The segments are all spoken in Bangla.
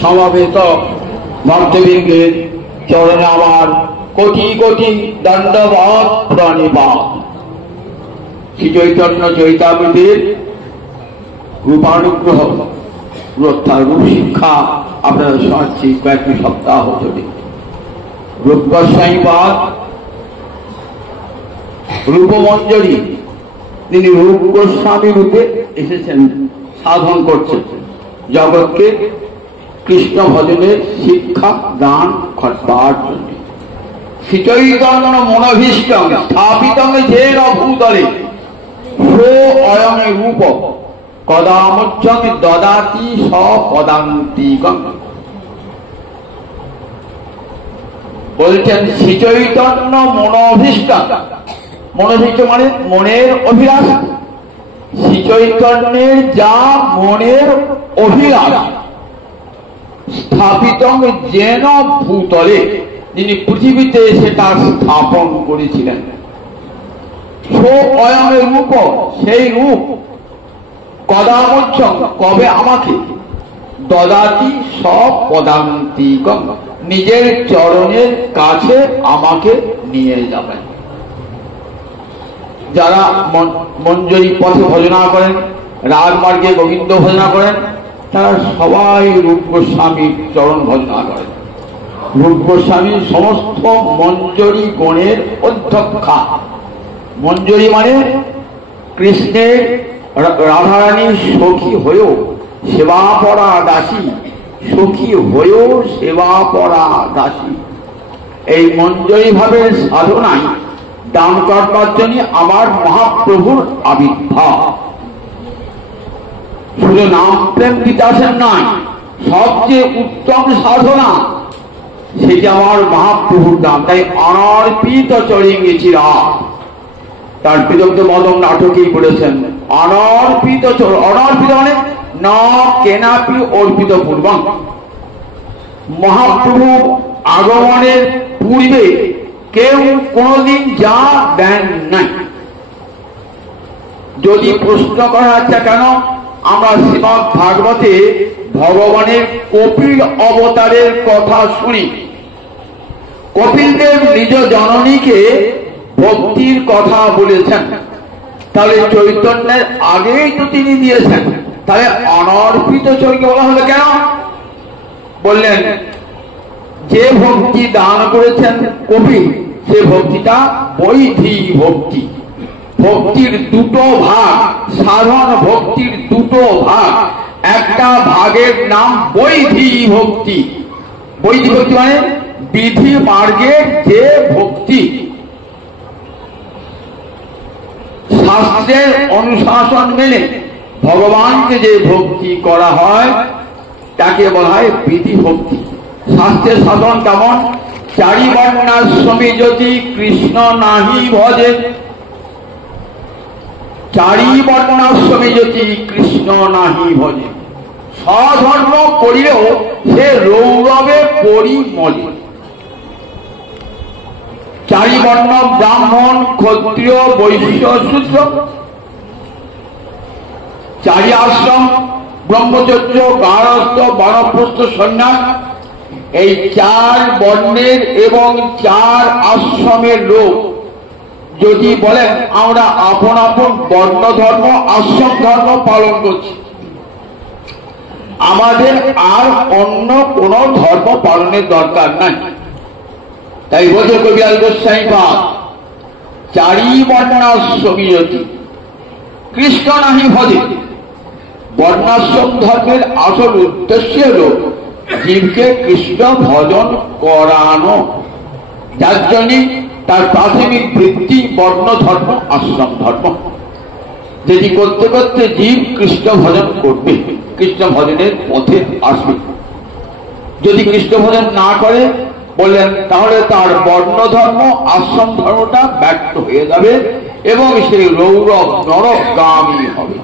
সমাবেত ভক্তবৃন্দের চরণে আমার কোটি কোটি দণ্ডবৎ প্রণিপাত। শ্রী চৈতন্য চৈতামৃতের রূপানুগ্রহ রূপ শিক্ষা আপনারা শোনাচ্ছি কয়েকটি সপ্তাহ ধরে। রূপ গোস্বামীপাদ রূপমঞ্জরি, তিনি রূপ গোস্বামী রূপে এসেছেন, সাধন করছেন জগৎকে কৃষ্ণ ভজনের শিক্ষা দান করবার জন্য। শ্রীচৈতন্য মনোভীষ্টং স্থাপিতং যেন ভূতলে সো অয়ং রূপ কদামুচ্চং দদাতি সপদান্তিকং। বলছেন শ্রীচৈতন্য মনোভীষ্টং, মনোভীষ্ট মানে মনের অভিলাষ। শ্রীচৈতন্যের যা মনের অভিলাষ স্থাপিতং যেন ভূতলে, যিনি পৃথিবীতে সেটা স্থাপন করেছিলেন। সো অয়ং রূপ, সেই রূপ কদামুচ্চং কবে আমাকে, দদাতি সপদান্তিকং নিজের চরণের কাছে আমাকে নিয়ে যাবেন। যারা মঞ্জরি পথে ভজনা করেন, রাজমার্গে গোবিন্দ ভজনা করেন, তারা সবাই রূপ গোস্বামীর চরণ ভজনা করেন। রূপ গোস্বামী সমস্ত মঞ্জরি গণের অধ্যক্ষা। মঞ্জরি মানে কৃষ্ণের রাধারানীর সখী হয়েও সেবা পরা দাসী, সখী হয়েও সেবা পরা দাসী। এই মঞ্জরি ভাবের সাধনায় দান করবার জন্য আমার মহাপ্রভুর আবির্ভাব। শুধু নাম প্রেম বিকাশের নয়, সবচেয়ে উত্তম সাধনা সেটি আমার মহাপ্রভুর দান। তাই অনর্পিত চড়ে গেছিরা, তার বিদগ্ধ মদন নাটকেই বলেছেন অনর্পিত চড়। অনর্পিত মানে ন কেনাপি অর্পিত পূর্বং। মহাপ্রভু আগমনের পূর্বে কেউ কোনদিন যা দেন নাই। যদি প্রশ্ন করা হচ্ছে কেন আমরা শ্রীমদ্ ভাগবতে ভগবানের কপিল অবতারের কথা শুনি, কপিল দেব নিজ জননীকে ভক্তির কথা বলেছেন, তাহলে চৈতন্যের আগেই তো তিনি দিয়েছেন, তাহলে অনর্পিত চরিকে বলা হলো কেন? বললেন যে ভক্তি দান করেছেন কপিল, সে ভক্তিটা বৈধী ভক্তি। ভক্তির দুটো ভাগ, সাধন ভক্তির দুটো ভাগ, একটা ভাগের নাম বৈধী ভক্তি। বৈধী ভক্তি মানে বিধি মার্গের যে ভক্তি, শাস্ত্রের অনুশাসন মেনে ভগবানকে যে ভক্তি করা হয় তাকে বলা হয় বিধি ভক্তি। শাস্ত্রের সাধন কেমন? চারি বর্ণাশ্রমী যদি কৃষ্ণ নাহি ভজে, চারি বর্ণাশ্রমী যদি কৃষ্ণ নাহি ভজে, স্বধর্ম করিলেও সে রৌরবে পরিমলে। চারি বর্ণ ব্রাহ্মণ ক্ষত্রিয় বৈশ্য শূদ্র, চারি আশ্রম ব্রহ্মচর্য গারস্থ বানপ্রস্থ সন্ন্যাস, এই চার বর্ণের এবং চার আশ্রমের লোক যদি বলেন আমরা আপন আপন বর্ণ ধর্ম আশ্রম ধর্ম পালন করছি, আমাদের আর অন্য কোন ধর্ম পালনের দরকার নাই। তাই বলছে কবিরাজ গোস্বামীপাদ চারি বর্ণাশ্রমী যদি কৃষ্ণ নাহি ভজে। বর্ণাশ্রম ধর্মের আসল উদ্দেশ্য হল জীবকে কৃষ্ণ ভজন করানো, যার জন্য তার প্রাথমিক ভিত্তি বর্ণ ধর্ম আশ্রম ধর্ম। যেটি করতে করতে জীব কৃষ্ণ ভজন করবে, কৃষ্ণ ভজনের পথে আসবে। যদি কৃষ্ণ ভজন না করে বললেন তাহলে তার বর্ণ ধর্ম আশ্রম ধর্মটা ব্যর্থ হয়ে যাবে এবং সে রৌরব নরকগামী হবে।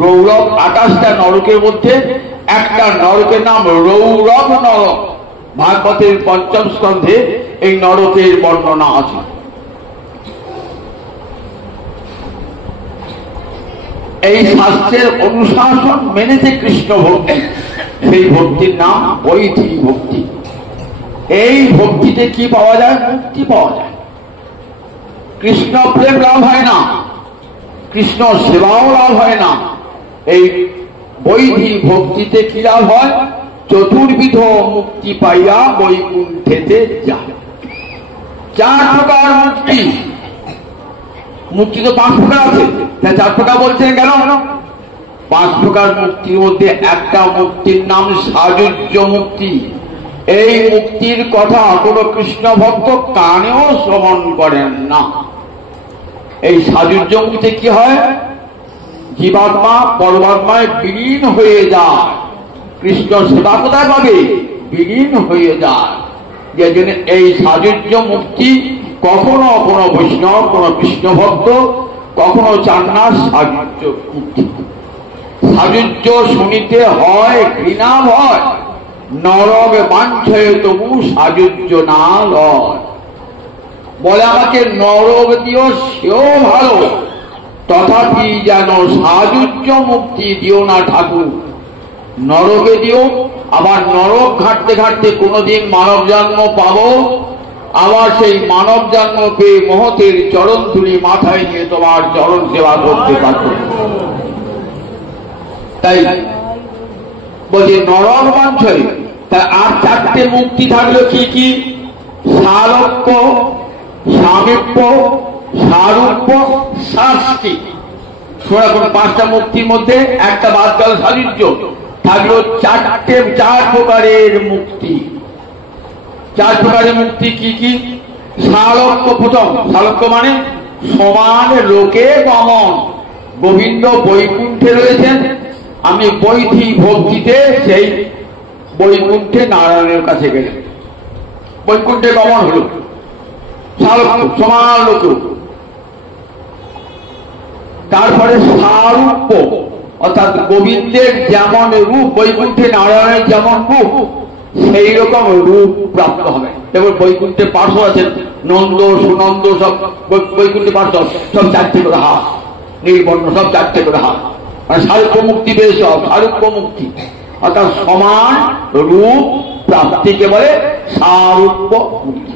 রৌরব 28টা নরকের মধ্যে একটা নরকের নাম রৌরব নরক। ভাগবতের 5ম স্কন্ধে এই নরকের বর্ণনা আছে। এই শাস্ত্রের অনুশাসন মেনে যে কৃষ্ণ ভক্তি, সেই ভক্তির নাম বৈধি ভক্তি। এই ভক্তিতে কি পাওয়া যায়? মুক্তি পাওয়া যায়। কৃষ্ণ প্রেম লাভ হয় না, কৃষ্ণ সেবাও লাভ হয় না। এই বৈধি ভক্তিতে কি লাভ হয়? চতুর্বিধ মুক্তি পাইয়া বৈকুণ্ঠেতে যায়। 4 প্রকার মুক্তি। মুক্তি তো 5 প্রকার আছে, 4 প্রকার বলছেন কেন? 5 প্রকার মুক্তির মধ্যে একটা মুক্তির নাম সাযুজ্য মুক্তি। এই মুক্তির কথা কোন কৃষ্ণ ভক্ত কানেও শ্রবণ করেন না। এই সাযুজ্য মুক্তিতে কি হয়? জীবাত্মা পরমাত্মায় বিলীন হয়ে যায়। কৃষ্ণ সেবা কোথায় পাবে? বিলীন হয়ে যায়। যে জন্য এই সাযুজ্য মুক্তি কখনো কোনো বৈষ্ণব, কোনো কৃষ্ণ ভক্ত কখনো চান না। সাযুজ্য মুক্তি, সাযুজ্য শুনিতে হয় ঘৃণা ভয়, নরক বাঞ্ছয়ে তবু সাযুজ্য না লয়। বলে আমাকে নরক দিও সেও ভালো, তথাপি যেন সাযুজ্য মুক্তি দিও না ঠাকুর। নরকে দিও, আবার নরক ঘাটতে ঘাটতে কোনোদিন মানব জন্ম পাবো, আবার সেই মানব জন্ম পেয়ে মহতের চরণ ধুলি মাথায় নিয়ে তোমার চরণ সেবা করতে পারবো। তাই বলছি নরক বাঞ্ছয়ে। তাই আর 4টে মুক্তি থাকলো কি কি? সালোক্য, সামীপ্য, সারূপ্য, শাস্তি। শোনা কোন 5টা মুক্তির মধ্যে একটা বাদ গেল সাযুজ্য। থাকলো 4 প্রকারের মুক্তি। 4 প্রকারের মুক্তি কি কি? সালোক্য প্রথম। সালোক্য মানে সমান লোকে গমন। গোবিন্দ বৈকুণ্ঠে রয়েছেন, আমি বৈধি ভক্তিতে সেই বৈকুণ্ঠে নারায়ণের কাছে গেলেন, বৈকুণ্ঠে গমন হল। সালোক্য সমান লোক। তারপরে সারূপ্য, অর্থাৎ গোবিন্দের যেমন রূপ, বৈকুণ্ঠে নারায়ণের যেমন রূপ, সেই রকম রূপ প্রাপ্ত হবে। যেমন বৈকুণ্ঠে পার্শ্ব আছেন নন্দ, সুনন্দ, সব বৈকুণ্ঠে পার্শ্ব, সব 4টে করে হাত, নীলবর্ণ, সব 4টে করে হাত। মানে সারূপ্য মুক্তি পেয়ে সব সারূপ্য মুক্তি, অর্থাৎ সমান রূপ প্রাপ্তিকে বলে সারূপ্য মুক্তি।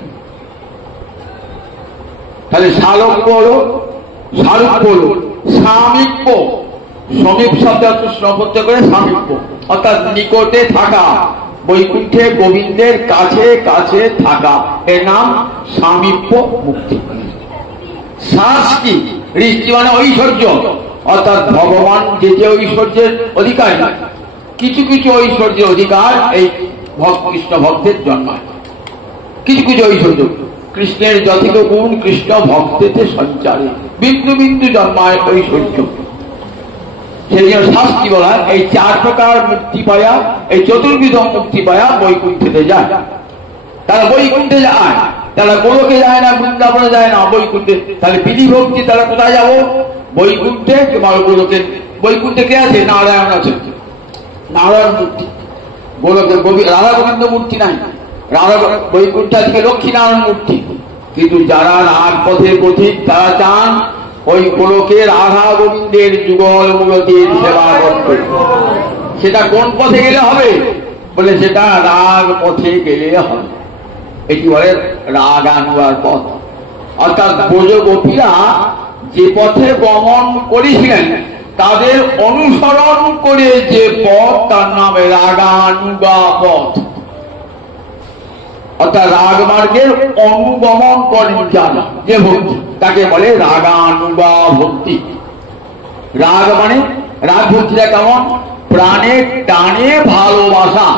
তাহলে সালোক্য হল, সারূপ্য হল। সামীপ্য, সমীপ শব্দ প্রত্যয় করে সামীপ্য, অর্থাৎ নিকটে থাকা, বৈকুণ্ঠে গোবিন্দের কাছে কাছে থাকা, এর নাম সামীপ্য মুক্তি। শাস্তি, ঋষ্টি মানে ঐশ্বর্য, অর্থাৎ ভগবান যে যে ঐশ্বর্যের অধিকারী, কিছু কিছু ঐশ্বর্যের অধিকার এই কৃষ্ণ ভক্তের জন্মায়। কিছু কিছু ঐশ্বর্য, কৃষ্ণের যথিক গুণ কৃষ্ণ ভক্তেতে সঞ্চারে, বিন্দু বিন্দু জন্মায় ঐশ্বর্য। সেই জন্য শাস্তি বলা। এই 4 প্রকার মুক্তি পায়া, এই চতুর্বিধ মুক্তি পায়া বৈকুণ্ঠে যায়। তারা বৈকুণ্ঠে যায়, তারা গোলকে যায় না, বৃন্দাবনে যায় না, বৈকুণ্ঠে। তাহলে বিধি ভক্তি তারা কোথায় যাব? বৈকুণ্ঠে কিংবা গোলকে। বৈকুণ্ঠে কে আছে? নারায়ণ আছে, নারায়ণ মূর্তি। গোলকে রাধা গোবিন্দ মূর্তি নাই, রাধা বৈকুণ্ঠে আজকে লক্ষ্মী নারায়ণ মূর্তি। কিন্তু যারা রাগ পথে পথিক, তারা চান ওই গোলকে রাধা গোবিন্দের যুগল মূলতির সেবা করতে। সেটা কোন পথে গেলে হবে? বলে সেটা রাগ পথে গেলে হবে। এটি বলে রাগ আনবার পথ। অর্থাৎ ব্রজ গোপীরা যে পথে গমন করেছিলেন, তাদের অনুসরণ করে যে পথ, তার নামে রাগানুগা পথ। অর্থাৎ রাগ মার্গের অনুগমন করেন যারা, যে ভক্তি, তাকে বলে রাগানুগা ভক্তি। রাগ মানে, রাগ ভক্তিটা কেমন? প্রাণের টানে ভালোবাসা,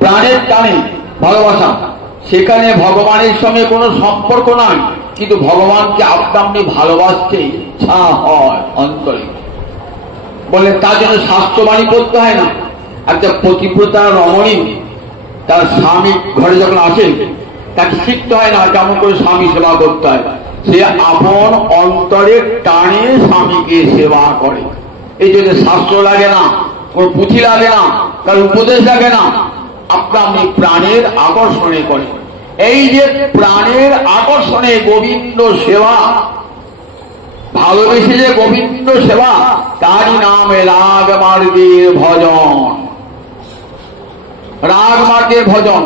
প্রাণের টানে ভালোবাসা। সেখানে ভগবানের সঙ্গে কোনো সম্পর্ক নাই, কিন্তু ভগবানকে আপনি ভালোবাসতে ইচ্ছা হয় অন্তরে। বলে তার জন্য শাস্ত্রবাণী করতে হয় না। একটা পতিব্রতা রমণী তার স্বামী ঘরে যখন আসে, তাকে শিখতে হয় না কেমন করে স্বামী সেবা করতে হয়। সে আপন অন্তরে টানে স্বামীকে সেবা করে। এই জন্য শাস্ত্র লাগে না, কোন পুঁথি লাগে না, তার উপদেশ লাগে না, আপনি প্রাণের আকর্ষণে করে। এই যে প্রাণের আকর্ষণে গোবিন্দ সেবা, ভালোবেসে যে গোবিন্দ সেবা, তারই নামে রাগ মার্গের ভজন। ভগবানকে ভজন।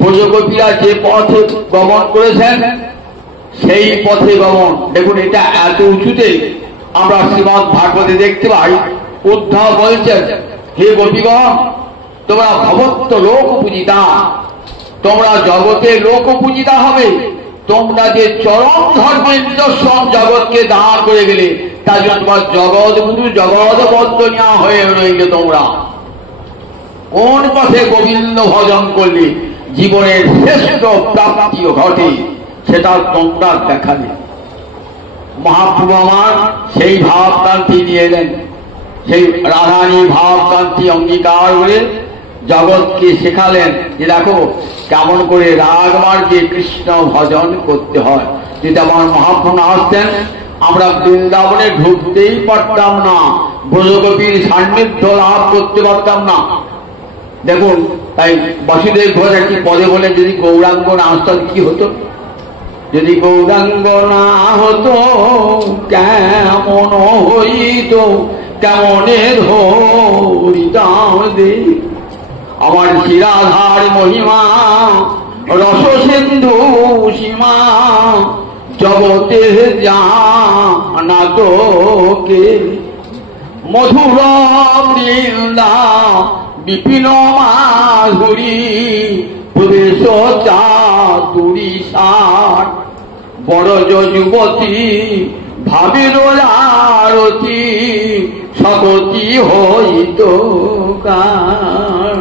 ব্রজগোপীরা যে পথে গমন করেছেন সেই পথে গমন। দেখুন এটা এত উঁচুতে আমরা শ্রীমদ্ ভাগবতে দেখতে পাই। উদ্ধব বলছেন, হে গোপীগণ, তোমরা ভগবত লোক পূজিতা, তোমরা জগতে লোক পূজিতা হবে। তোমরা যে চরম ধর্মের নিদর্শন জগৎকে দান করে গেলে, তার জন্য তোমার জগৎ গুরু জগৎ বন্দনীয় হয়ে রইলে। তোমরা কোন পথে গোবিন্দ ভজন করলে জীবনের শ্রেষ্ঠ প্রাপ্তিও ঘটে, সেটা তোমরা দেখাবে। মহাপ্রভু আমার সেই ভাবকান্তি নিয়ে এলেন। সেই রাধানী ভাবকান্তি অঙ্গীকার করে জগৎকে শেখালেন যে দেখো কেমন করে রাগ মার্গে কৃষ্ণ ভজন করতে হয়। যদি আমার মহাপ্রভু আসতেন, আমরা বৃন্দাবনে ঢুকতেই পারতাম না, ব্রজগোপীর সান্নিধ্য লাভ করতে পারতাম না। দেখুন, তাই বাসুদেব ঘোষ একটি পদে বলে, যদি গৌরাঙ্গ না আসতেন কি হতো? যদি গৌরাঙ্গ না হতো কেমন হইত, কেমনের হরিদাম দে। আমার শিরাধার মহিমা রস সিন্ধু সীমা, জগতে জানা তোকে। মধুর বৃন্দা বিপিন মাধুরী, প্রবেশ চাতুরী সার। বড় যুবতী ভাবের আরতি, সকতি হইত কার।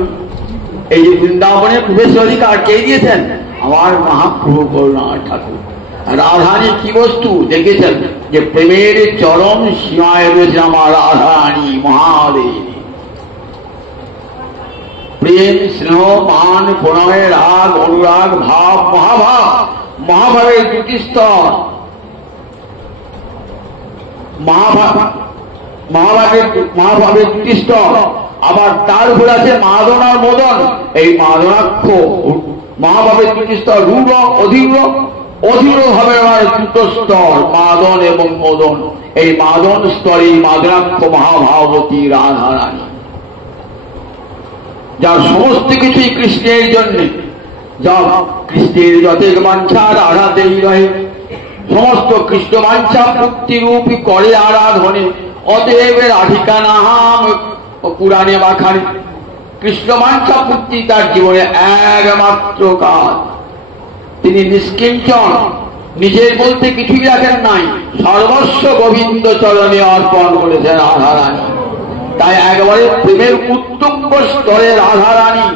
এই যে বৃন্দাবনে প্রবেশ অধিকার কে দিয়েছেন? আমার মহাপ্রভু গৌরনাথ ঠাকুর। রাধারানী কি বস্তু দেখেছেন? যে প্রেমের চরম সীমায় রয়েছে আমার রাধারানী মহাদেবী। প্রেম, স্নেহ, মান, প্রণয়, রাগ, অনুরাগ, ভাব, মহাভাব। মহাভাবের দুটি স্তর। মহাভাবের দুটি স্তর। আবার তার উপর আছে মাদন আর মদন। এই মাদনাক্ষ মহাভাবের দুটি স্তর, রূঢ়, অধীর। অধীর ভাবের দুটো স্তর, মাদন এবং মদন। এই মাদন স্তরে মাদনাক্ষ মহাভাবতী রাধারানী, যার সমস্ত কিছুই কৃষ্ণের জন্য। যা কৃষ্ণের যতেক বাঞ্ছা রাধাতেই রহে, সমস্ত কৃষ্ণ বাঞ্ছা মুক্তিরূপী করে আরাধনে। অতএব রাধিকা নাম পুরাণে বাখানে। কৃষ্ণ বাঞ্ছা মুক্তি তার জীবনে একমাত্র কাজ। তিনি নিষ্কিঞ্চন, নিজের বলতে কিছুই রাখেন নাই, সর্বস্ব গোবিন্দ চরণে অর্পণ করেছেন রাধারানী। তাই একবারে প্রেমের উত্তুঙ্গ স্তরে রাধারানী।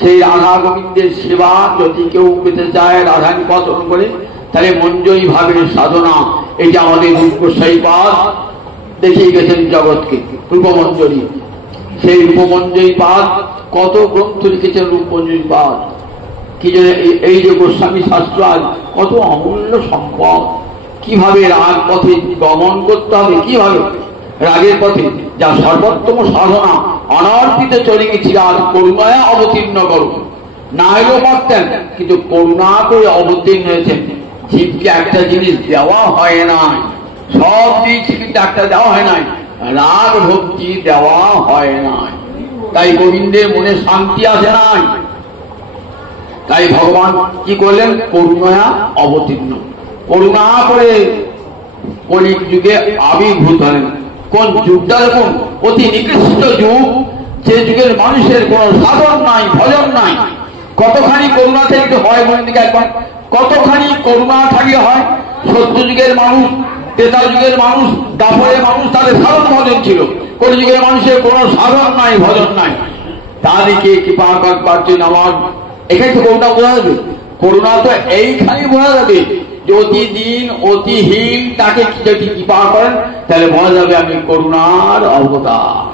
সেই রাধা গোবিন্দের সেবা যদি কেউ পেতে চায় রাধারানী পছন্দ করে, তাহলে মঞ্জয়ী ভাবের সাধনা। এই যে আমাদের রূপগোস্বাইপাদ দেখিয়ে গেছেন জগৎকে রূপমঞ্জরী। সেই রূপমঞ্জরী পাদ কত গ্রন্থ লিখেছেন রূপমঞ্জরী পাদ। কি জন্য? এই যে গোস্বামী শাস্ত্র আজ কত অমূল্য সম্পদ। কিভাবে রাগ পথে গমন করতে হবে, কিভাবে রাগের পথে, যা সর্বোত্তম সাধনা। অনর্পিত চলে গেছিল, আর করুণায় অবতীর্ণ করো। না এলেও পারতেন, কিন্তু করুণা করে অবতীর্ণ হয়েছেন। জীবকে একটা জিনিস দেওয়া হয় না, সব দিয়েছে কিন্তু একটা দেওয়া হয় নাই, রাগ ভক্তি দেওয়া হয় নাই। তাই গোবিন্দের মনে শান্তি আসে নাই। তাই ভগবান কি করলেন? করুণা অবতীর্ণ, করুণা করে কলির যুগে আবির্ভূত হলেন। কোন যুগটা দেখুন, অতি নিকৃষ্ট যুগ, যে যুগের মানুষের কোন সাধন নাই, ভজন নাই। কতখানি করুণা থেকে হয় মন্দিকে একবার, কতখানি করুণা থাকলে হয়। সত্য যুগের মানুষ, তেতাল যুগের মানুষ, দাপরের মানুষ, তাদের সাধন ভজন ছিল। কোন যুগের মানুষের কোন সাধন নাই, ভজন নাই। তাদেরকে কৃপা করবার জন্য আমার এখানে তো করুণা বোঝা যাবে। করুণা তো এইখানে বোঝা যাবে যে অতিদিন অতিহীন তাকে যদি কৃপা করেন, তাহলে বোঝা যাবে আমি করুণার অবতার।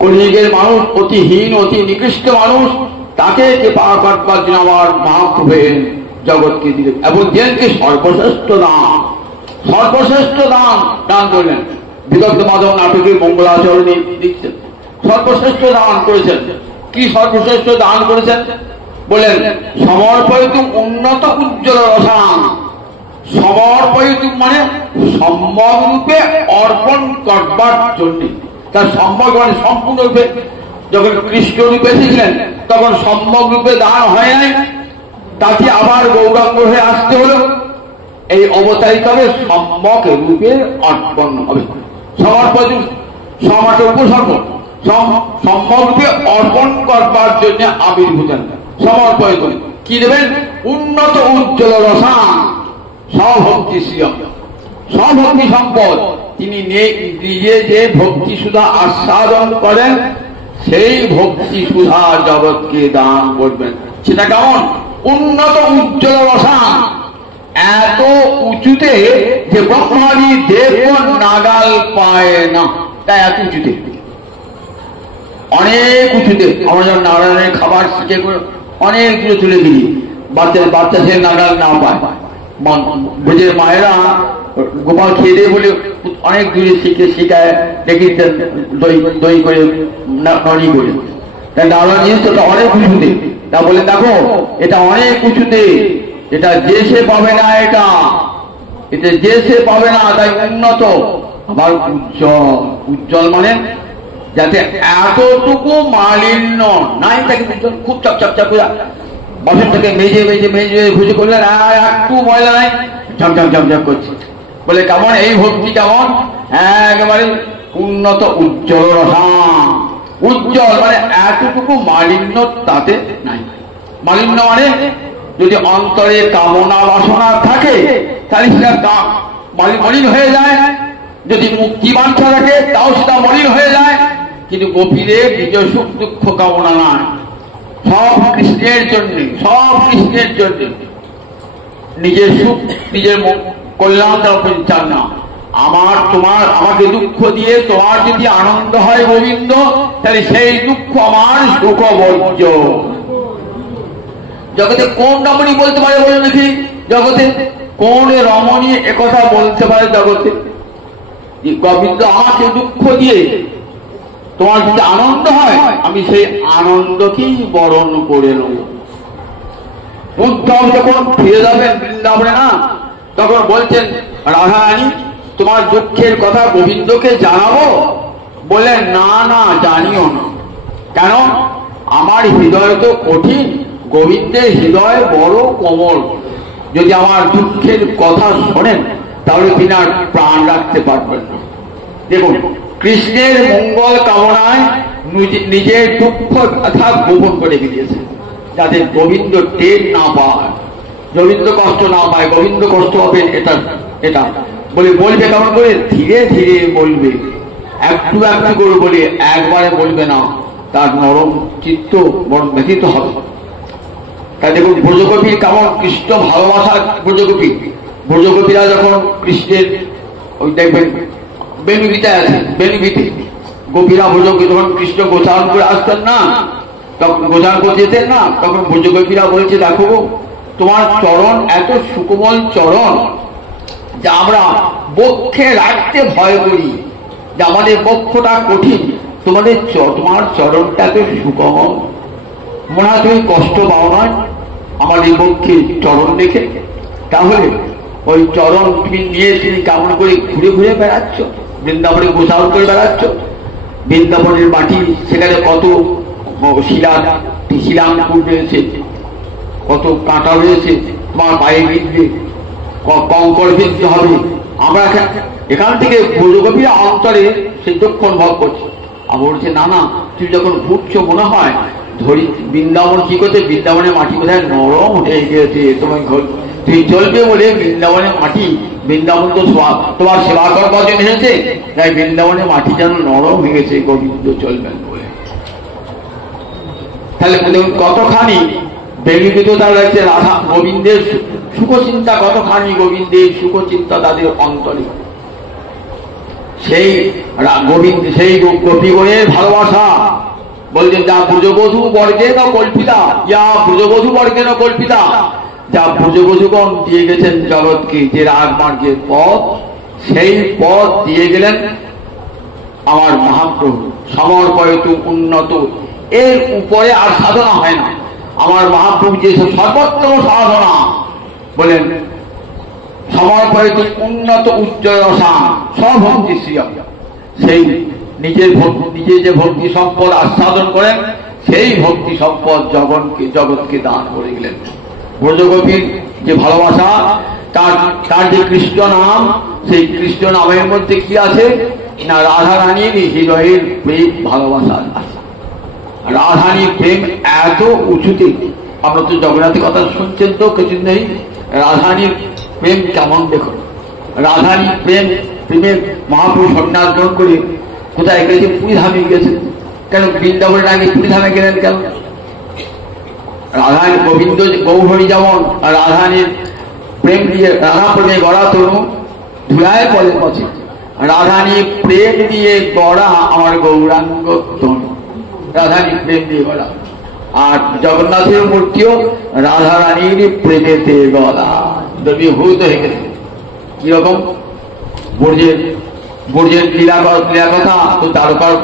কলিযুগের মানুষ অতিহীন, অতি নিকৃষ্ট মানুষ, তাকে কৃপা করবার জন্য আমার মহাপ্রভু জগৎকে দিলেন এবং দিলেনকে সর্বশ্রেষ্ঠ দান। সর্বশ্রেষ্ঠ দান দান করলেন। বিদগ্ধ মাধব নাটকের মঙ্গলাচরণে লিখছেন সর্বশ্রেষ্ঠ দান করেছেন। কি সর্বশ্রেষ্ঠ দান করেছেন বলেন? সমর্পয়িতুম উন্নত উজ্জ্বল রসায়ন। সমর্পয়িতুম মানে সম্যক রূপে অর্পণ করবার জন্য। তার সম্যক মানে সম্পূর্ণরূপে যখন কৃষ্ণ রূপে এসেছিলেন তখন সম্যক রূপে দান হয় নাই, তাকে আবার গৌরাঙ্গ হয়ে আসতে হলো। এই অবতারিত হবে সম্যক রূপে অর্পণ হবে, সমর্পণ সমাজ উপসর্গ সম্যক রূপে অর্পণ করবার জন্য আবির্ভূত সমর্পিত কি দেবেন? উন্নত উজ্জ্বল রসায়ন স্বভক্তি শ্রিয়ম, স্বভক্তি সম্পদ। তিনি নিজে যে ভক্তি সুধা আস্বাদন করেন সেই ভক্তি সুধা জগৎকে দান করবেন। সেটা কেমন? উন্নত উজ্জ্বল রসায়ন, এত উঁচুতে যে ব্রহ্মাদি দেবগণ নাগাল পায় না, তাই এত উঁচুতে, অনেক উঁচুতে। আমরা যখন নারায়ণের খাবার শিখে করে অনেক দূরে তুলে দিই, বাচ্চা সে নাগাল না পায়। ভোজের মায়েরা গোপাল খেয়ে দিয়ে বলে অনেক দূরে শিখায় দেখি দই করে নড়ি করে, তাই নারায়ণ জিনিসটা অনেক উঁচুতে। তা বলে দেখো এটা অনেক উঁচুতে, এটা যে সে পাবে না, এটা যে সে পাবে না, তাই উন্নত। আবার উজ্জ্বল, উজ্জ্বল মানে যাতে এতটুকু মালিন্য নাই, তাকে খুব চকচক করে বাসন থেকে মেজে মেজে মেজে ভুজে করলেন, আর একটু ময়লা নাই, ঝমঝম ঝমঝম করছে। বলে কেমন এই ভক্তি? কেমন? একেবারে উন্নত উজ্জ্বল রসায়ন। উজ্জ্বল মানে এতটুকু মালিন্য তাতে নাই। মালিন্য মানে যদি অন্তরে কামনা বাসনা থাকে তাহলে সেটা মলিন হয়ে যায়, যদি মুক্তি বাঞ্ছা থাকে তাও সেটা মলিন হয়ে যায়। কিন্তু গোপীদের নিজ সুখ দুঃখ কামনা নয়, সব কৃষ্ণের জন্য, সব কৃষ্ণের জন্য। নিজের সুখ নিজের কল্যাণ তারা চান না। আমাকে দুঃখ দিয়ে তোমার যদি আনন্দ হয় গোবিন্দ, তাহলে সেই দুঃখ আমার সুখ বর্জ্য। জগতে কোন রমণী বলতে পারে বলে নাকি? জগতে কোন রমণী একথা বলতে পারে জগতে? গোবিন্দ আমাকে দুঃখ দিয়ে তোমার যদি আনন্দ হয়, আমি সেই আনন্দকেই বরণ করে নেব। উদ্ধব যখন ফিরে যাবেন বৃন্দাবনে না, তখন বলছেন রাধারানী তোমার দুঃখের কথা গোবিন্দকে জানাবো? বলে না না, জানিও না। কেন? আমার হৃদয় তো কঠিন, গোবিন্দের হৃদয় বড় কোমল। যদি আমার দুঃখের কথা শোনেন তাহলে তিনি আর প্রাণ রাখতে পারবেন না। দেখুন, কৃষ্ণের মঙ্গল কামনায় নিজের দুঃখ কথা গোপন করে দিয়েছে, যাতে গোবিন্দ টের না পায়, গোবিন্দ কষ্ট না পায়। গোবিন্দ কষ্ট হবে এটা বলবে কেমন করে? ধীরে ধীরে বলবে, একটু একটু করে বলে, একবারে বলবে না, তার নরম চিত্ত বড় ব্যথিত হবে। তাই দেখুন ব্রজগোপীর কেমন কৃষ্ণ ভালোবাসার ব্রজগোপীরা যখন কৃষ্ণের ওই দেখবেন বেণুগীতা আছে, বেণুগীতে গোপীরা ব্রজগোপী যখন কৃষ্ণ গোচারণ করে আসতেন না, তখন গোচারণ করে যেতেন না, তখন ব্রজগোপীরা বলছে দেখো তোমার চরণ এত সুকোমল চরণ যা আমরা বক্ষে রাখতে ভয় করি, যে আমাদের বক্ষটা কঠিন, তোমার চরণটা এত সুকোমল, মনে হয় তুমি কষ্ট পাও নয় আমার এই বক্ষে চরণ রেখে। তাহলে ওই চরণ তুমি নিয়ে তুমি কেমন করে ঘুরে ঘুরে বেড়াচ্ছ, বৃন্দাবনে গোসাল করে বেড়াচ্ছ। বৃন্দাবনের মাটি, সেখানে কত শিলাঙ্কুর রয়েছে, কত কাঁটা রয়েছে, তোমার পায়ে বিঁধবে, কঙ্কর বিঁধতে হবে। আমরা এখান থেকে ব্রজগোপীরা অন্তরে সেই দুঃখ অনুভব করছি। আবার বলছে না না, তুমি যখন ঘুরছো মনে হয় ধরি বৃন্দাবন কি করতে, বৃন্দাবনের মাটি কোথায় নরম হয়ে গেছে, তুমি চলবে বলে বৃন্দাবনের মাটি, বৃন্দাবন তো তোমার সেবা করবার জন্য এসেছে, তাই বৃন্দাবনের মাটি যেন নরম হয়ে গেছে, গোবিন্দ চলবেন বলে। তাহলে কতখানি বেগিত তার রয়েছে রাধা গোবিন্দের সুখচিন্তা, কতখানি গোবিন্দের সুখচিন্তা তাদের অন্তরে। সেই গোবিন্দ, সেই গোপীগণের ভালোবাসা বলছেন যা ব্রজবধূ বর্গের কল্পিতা, ইয়া ব্রজবধূ বর্গের কল্পিতা, যা ব্রজবধূগণ দিয়ে গেছেন জগৎকে যে রাজমার্গের পথ, সেই পথ দিয়ে গেলেন আমার মহাপ্রভু। সমর্পয়িত উন্নত, এর উপরে আর সাধনা হয় না। আমার মহাপ্রভু যে সর্বোত্তম সাধনা বলেন সমর্পয়িত উন্নত উজ্জ্বল রসায়ন স্বভক্তি শ্রিয়ম, সেই নিজে যে ভক্তি সম্পদ আস্বাদন করেন সেই ভক্তি সম্পদ জগৎকে দান করে গেলেন। ব্রজগোপীর যে ভালোবাসা, তার যে কৃষ্ণ নাম, সেই কৃষ্ণ নামের মধ্যে কি আছে না রাধা রানীর হৃদয়ের প্রেম ভালোবাসা আছে। রাধারানীর প্রেম এত উঁচুতে, আমরা তো জগন্নাথের কথা শুনছেন তো কিছু নেই, রাধারানীর প্রেম কেমন দেখুন। রাধারানীর প্রেমের মহাপুরুষ সন্ন্যাস গ্রহণ করে কোথায় গেছে? পুরীধামে গেছেন। কেন বৃন্দাবনের আগে পুরীধামে গেলেন কেন? রাধারানী গোবিন্দ গৌহরি যেমন রাধারানীর প্রেম দিয়ে, রাধা প্রেমে গড়া তনু ধুলায় পদে পথে, রাধারানীর প্রেম দিয়ে গড়া আমার গৌরাঙ্গ তনু, রাধারানীর প্রেম দিয়ে গড়া। আর জগন্নাথের মূর্তিও রাধারানীর প্রেমেতে গড়া, দ্রবীভূত হয়ে গেছে। কিরকম? বর্জের লীলা কথা তো তারকার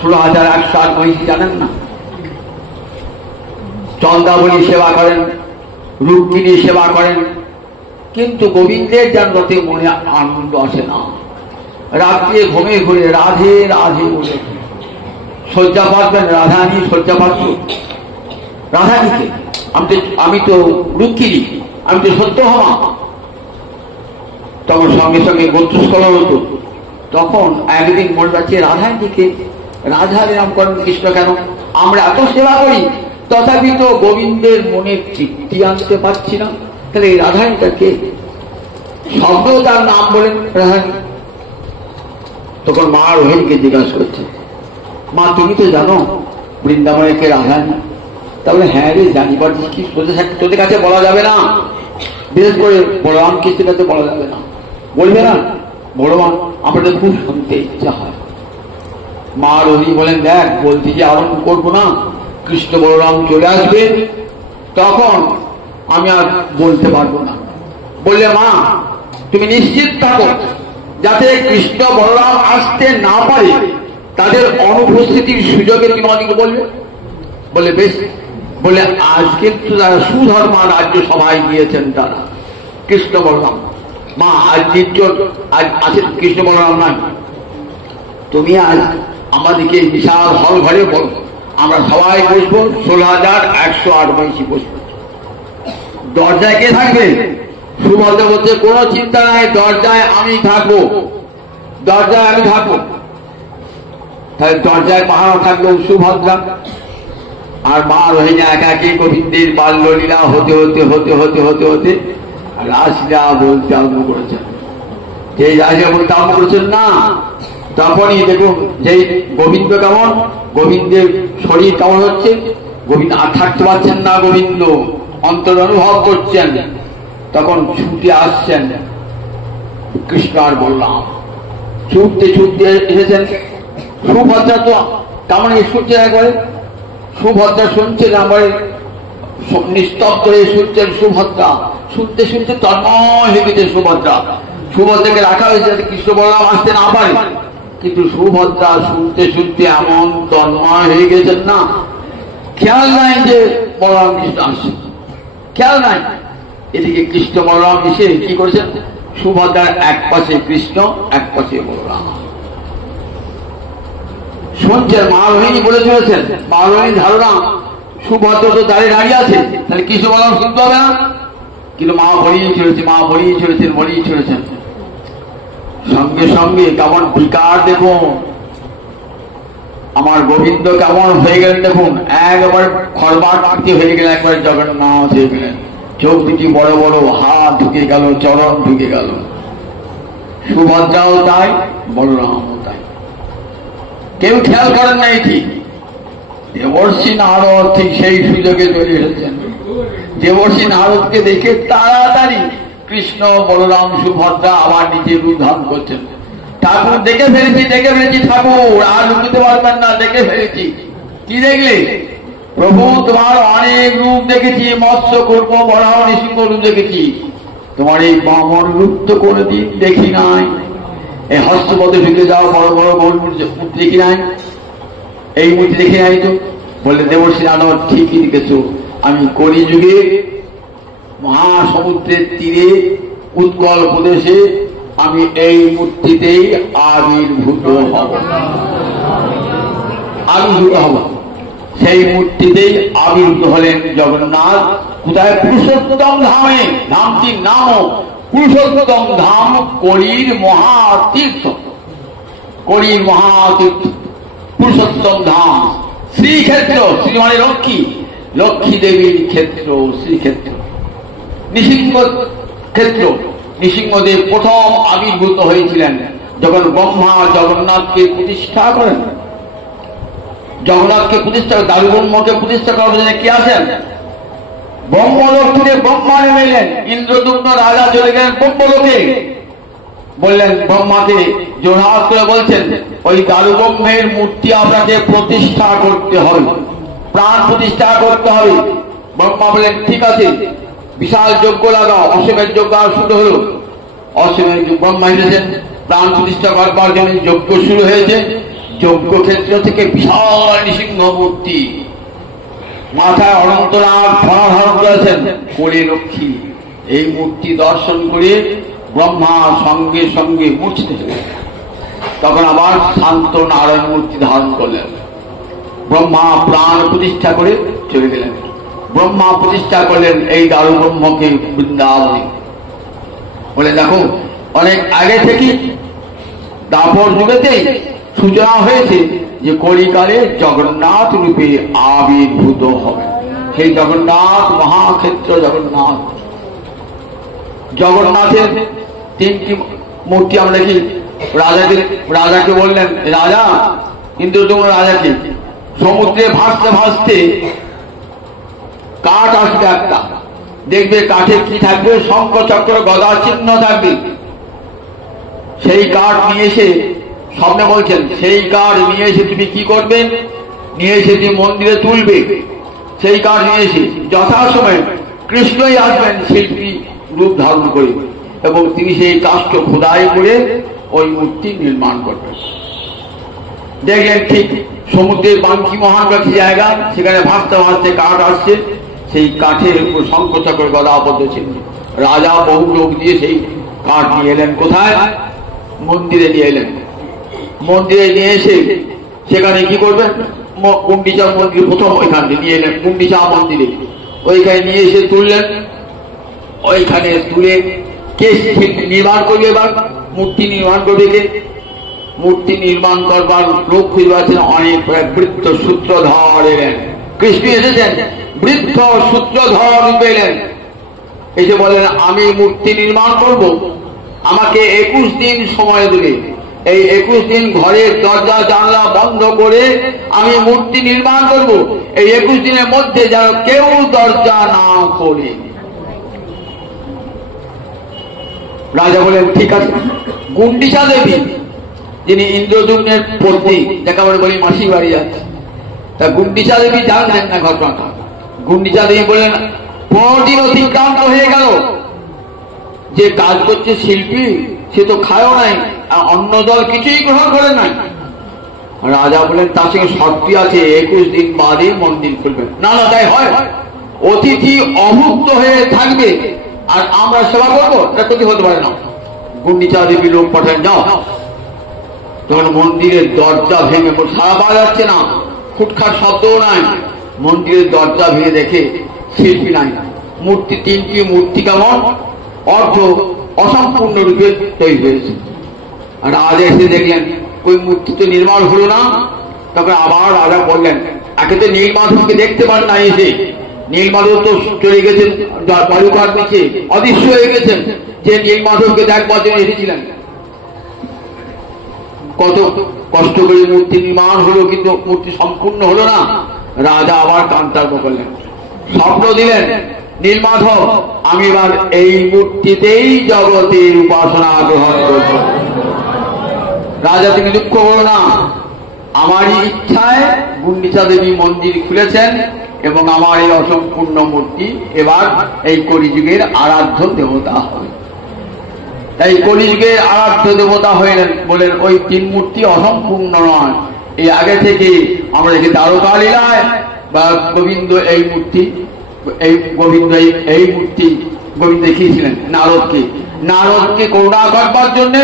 16,108 মহিষী জানেন না? চন্দ্রাবলী সেবা করেন, রুক্মিণী সেবা করেন, কিন্তু গোবিন্দের জানতে মনে আনন্দ আসে না। রাত্রে ঘুমে ঘুরে রাধে রাধে বলে শয্যা পাচ্ছেন, রাধারানী শয্যা পাচ্ছ রাধানীকে, আমি তো রুক্মিণী, আমি তো সত্যভামা। তখন সঙ্গে সঙ্গে গোত্রস্খলন হতো। তখন একদিন মনে যাচ্ছে রাধারানীকে, রাধা নাম করেন কৃষ্ণ কেন? আমরা এত সেবা করি তথাপি তো গোবিন্দের মনে তৃপ্তি আনতে পারছি না, তাহলে এই রাধারানীটা কে? শব্দ তার নাম বলেন রাধারানী। তখন মা রোহিণীকে জিজ্ঞাসা করছে, মা তুমি তো জানো বৃন্দাবনের কে রাধারানী? তাহলে হ্যাঁ রে জানি, বাট কি তোদের কাছে বলা যাবে না, বিশেষ করে বলরাম কৃষ্ণের কাছে বলা যাবে না, বলবে না? ভগবান আমাদের খুব শুনতে ইচ্ছা হয়। মা রোহিণী বলেন, দেখ বলতে যে আরম্ভ করবো না, কৃষ্ণ বলরাম চলে আসবে, তখন আমি আর বলতে পারবো না। বললে মা তুমি নিশ্চিত থাকো, যাতে কৃষ্ণ বলরাম আসতে না পারে তাদের অনুপস্থিতির সুযোগে তুমি আমাদেরকে বলবে। বলে বেশ। বলে আজকে তো যারা সুধর্মা রাজ্য সভায় গিয়েছেন তারা কৃষ্ণ বলরাম, মা আজ নির্জন, আজ আছে কৃষ্ণ বলরাম নাই, তুমি আজ আমাদেরকে বিশাল হল ঘরে বলো, আমরা সবাই বসবো, 16,108 মহিষী বসবো। দরজায় কে থাকবে? সুভদ্রা বলছে কোনো চিন্তা নাই, দরজায় আমি থাকবো, দরজায় আমি থাকবো। তাহলে দরজায় পাহারা থাকলো সুভদ্রা, আর মা রোহিণী একাকি গোবিন্দের বাল্যলীলা হতে হতে হতে হতে হতে হতে রাসলীলা বলতে আরম্ভ করেছেন। এই রাসলীলা বলতে আরম্ভ করেছেন না, তখনই দেখুন যেই গোবিন্দ কেমন, গোবিন্দের শরীর কেমন হচ্ছে, গোবিন্দ আর থাকতে পারছেন না, গোবিন্দ অন্তর অনুভব করছেন, তখন ছুটে আসছেন কৃষ্ণ আর বললাম, ছুটতে ছুটতে এসেছেন। সুভদ্রা তো কেমন শুনছে, একবারে সুভদ্রা শুনছেন, আমার নিস্তব্ধ হয়ে শুনছেন সুভদ্রা, শুনতে শুনতে তন্ময় হয়ে গেছে সুভদ্রা। সুভদ্রাকে রাখা হয়েছে যাতে কৃষ্ণ বলরাম আসতে না পারে, কিন্তু সুভদ্রা শুনতে শুনতে এমন তন্ময় হয়ে গেছেন না, খেয়াল নাই যে বলরাম কৃষ্ণ আসছে, খেয়াল নাই। এদিকে কৃষ্ণ বলরাম এসে কি করেছেন, সুভদ্রার এক পাশে কৃষ্ণ, এক পাশে বলরাম শুনছেন। মা রোহিণী বলে চলেছেন, মা রোহিণী ধারণা সুভদ্রা তো দাঁড়িয়ে আছে, তাহলে কৃষ্ণ বলরাম শুনতে হবে না, কিন্তু মা ভরিয়ে চলেছে, মা ভরিয়ে চলেছেন, ভরিয়ে চলেছেন। সঙ্গে সঙ্গে কেমন বিকার দেখুন, আমার গোবিন্দ কেমন হয়ে গেলেন দেখুন, একবার খরবাটি হয়ে গেলেন, একবার জগন্নাথ হয়ে গেলেন, চোখ দুটি বড় বড়, হাত ঢুকে গেল, চরণ ঢুকে গেল। সুভদ্রাও তাই, বলরামও তাই, কেউ খেয়াল করেন নাই। ঠিক দেবর্ষী নারদ ঠিক সেই সুযোগে চলে এসেছেন। দেবর্ষী নারদকে দেখে তাড়াতাড়ি কৃষ্ণ বলরাম সুভদ্রা আবার নিজে রূপ ধারণ করছেন। ঠাকুর দেখে ফেলেছি, দেখে ফেলেছি ঠাকুর, আর লুকিতে পারবেন না, দেখে ফেলেছি। কি দেখলে? প্রভু তোমার অনেক রূপ দেখেছি, মৎস্য কূর্ম বরাহ নৃসিংহ রূপ দেখেছি, তোমার এই বামন রূপ তো কোনোদিন দেখি নাই। এই হস্তপদে ঢুকে যাওয়া বড় বড় গৌর মূর্তি দেখি নাই, এই মূর্তি দেখি নাই তো। বললে দেবর্ষী নারদ ঠিকই দেখেছ, আমি কলিযুগে মহাসমুদ্রের তীরে উৎকল প্রদেশে আমি এই মূর্তিতেই আবির্ভূত হব। সেই মূর্তিতেই আবির্ভূত হলেন জগন্নাথ। কোথায়? পুরুষোত্তম ধামে। ধামটির নামও পুরুষোত্তম ধাম, কলির মহাতীর্থ। কলির মহাতীর্থ পুরুষোত্তম ধাম, শ্রীক্ষেত্র। শ্রী মানে লক্ষ্মী, লক্ষ্মী দেবীর ক্ষেত্র, শ্রীক্ষেত্র। নৃসিংহ ক্ষেত্র। নৃসিংহদেব প্রথম আবির্ভূত হয়েছিলেন যখন ব্রহ্মা জগন্নাথকে প্রতিষ্ঠা করেন। জগন্নাথকে প্রতিষ্ঠা, দারুব্রহ্মকে প্রতিষ্ঠা করার জন্য কি আসেন? ব্রহ্মলোক থেকে ব্রহ্মা নেমে এলেন। ইন্দ্রদুম্ন রাজা চলে গেলেন ব্রহ্মলোকে। বললেন ব্রহ্মাকে জোড়হাত করে বলছেন, ওই দারুব্রহ্মের মূর্তি আপনাকে প্রতিষ্ঠা করতে হবে, প্রাণ প্রতিষ্ঠা করতে হবে। ব্রহ্মা বললেন ঠিক আছে, বিশাল যজ্ঞ লাগাও। অশ্বমের যজ্ঞ শুরু হলো। অশ্বমের ব্রহ্মা এসেছেন প্রাণ প্রতিষ্ঠা করবার জন্য। যজ্ঞ শুরু হয়েছে। যজ্ঞ ক্ষেত্র থেকে বিশাল নৃসিংহ মূর্তি, মাথায় অনন্তনাগ ফণা ধারণ করেছেন, কোলে লক্ষ্মী। এই মূর্তি দর্শন করে ব্রহ্মা সঙ্গে সঙ্গে মূর্ছিত হলেন। তখন আবার শান্ত নারায়ণ মূর্তি ধারণ করলেন। ব্রহ্মা প্রাণ প্রতিষ্ঠা করে চলে গেলেন। ব্রহ্মা প্রতিষ্ঠা করলেন এই দারুব্রহ্মকে বৃন্দাবনে। বলে দেখো, অনেক আগে থেকে দাপর যুগেতেই সূচনা হয়েছে যে কলিকালে জগন্নাথ রূপে আবির্ভূত হবে। সেই জগন্নাথ মহাক্ষেত্র জগন্নাথ। জগন্নাথের তিনটি মূর্তি আমরা দেখি। রাজাকে বললেন, রাজা কিন্তু তোমরা রাজাকে সমুদ্রে ভাসতে ভাসতে কাঠ আসবে একটা, দেখবে কাঠে কি থাকবে? শঙ্খ চক্র গদা চিহ্ন থাকবে। সেই কাঠ নিয়ে এসে, স্বপ্নে বলছেন, সেই কাঠ নিয়ে এসে তুমি কি করবে? নিয়ে এসে তুমি মন্দিরে তুলবে। সেই কাঠ নিয়ে এসে যথাসময়ে কৃষ্ণই আসবেন শিল্পী রূপ ধারণ করে, এবং তিনি সেই কাষ্ঠ খোদাই করে ওই মূর্তি নির্মাণ করবেন। দেখলেন ঠিক সমুদ্রের বাঙ্কি মহান একটি জায়গা, সেখানে ভাসতে ভাসতে কাঠ আসছে। সেই কাঠের উপর শঙ্খ চক্র গদা আবদ্ধ ছিল। রাজা বহু লোক দিয়ে সেই কাঠ নিয়ে এলেন। কোথায়? মন্দিরে নিয়ে এলেন। মন্দিরে নিয়ে এসে সেখানে কি করবেন? গুন্ডিচা মন্দির প্রথম ওইখান থেকে নিয়ে এলেন। গুন্ডিচা মন্দিরে ওইখানে নিয়ে এসে তুললেন। ওইখানে তুলে কে নির্মাণ করবে? এবার মূর্তি নির্মাণ করবে কে? মূর্তি নির্মাণ করবার লোক খুঁজে পাচ্ছেন অনেক। বৃদ্ধ সূত্রধর এলেন। কৃষ্ণ এসেছেন বৃদ্ধ সূত্রধর রূপে এলেন। এসে বলেন, আমি মূর্তি নির্মাণ করব, আমাকে 21 দিন সময় দেবে। এই 21 দিন ঘরের দরজা জানলা বন্ধ করে আমি মূর্তি নির্মাণ করব। এই 21 দিনের মধ্যে যেন কেউ দরজা না খোলে। রাজা বলেন ঠিক আছে। গুন্ডিচা দেবী, যিনি ইন্দ্রদুম্নের পত্নী, যাকে আমরা বলি মাসি বাড়ি যাচ্ছে, তা গুন্ডিচা দেবী জানলেন না ঘটনাটা। গুন্ডিচা দেবী বললেন, 15 দিন অতিক্রান্ত হয়ে গেল, যে কাজ করছে শিল্পী সে তো খায়ও নাই, অন্ন জল কিছুই গ্রহণ করেন নাই। রাজা বলেন, তার সঙ্গে শর্তি আছে, 21 দিন বাদে মন্দির খুলবেন। না না, তাই হয়। অতিথি অভুক্ত হয়ে থাকবে আর আমরা সেবা করবো, এটা ক্ষতি হতে পারে না। গুন্ডিচা দেবী লোক পাঠান, যাও। তখন মন্দিরের দরজা ভেঙে, সারা পাওয়া যাচ্ছে না, খুটখাট শব্দও নাই। মন্দিরের দরজা ভেঙে দেখে শিল্পী নাই। মূর্তি, তিনটি মূর্তি কেমন অর্ধ অসম্পূর্ণ রূপে তৈরি হয়েছে। আর রাজা এসে দেখলেন ওই মূর্তি তো নির্মাণ হলো না। তখন আবার রাজা বললেন, একে তো নীলমাধবকে দেখতে পান না, এসে নীলমাধব তো চলে গেছেন বালুকার নিচে, অদৃশ্য হয়ে গেছেন। যে নীলমাধবকে দেখবার জন্য এসেছিলেন, কত কষ্ট করে মূর্তি নির্মাণ হলো, কিন্তু মূর্তি সম্পূর্ণ হলো না। রাজা আবার কান্তার্প করলেন, স্বপ্ন দিলেন, নীলমাধব আমি এবার এই মূর্তিতেই জগতের উপাসনা গ্রহণ করব। রাজা তিনি দুঃখ করো না, আমারই ইচ্ছায় গুন্ডিচা দেবী মন্দির খুলেছেন এবং আমার এই অসম্পূর্ণ মূর্তি এবার এই কলিযুগের আরাধ্য দেবতা হবে। তাই কলিযুগের আরাধ্য দেবতা হলেন। বলেন ওই 3 মূর্তি অসম্পূর্ণ নয়। এই আগে থেকে আমরা দেখি দ্বারকা লীলায় বা গোবিন্দ এই মূর্তি, এই গোবিন্দ এই মূর্তি গোবিন্দ দেখিয়েছিলেন নারদকে। নারদকে করুণা করবার জন্য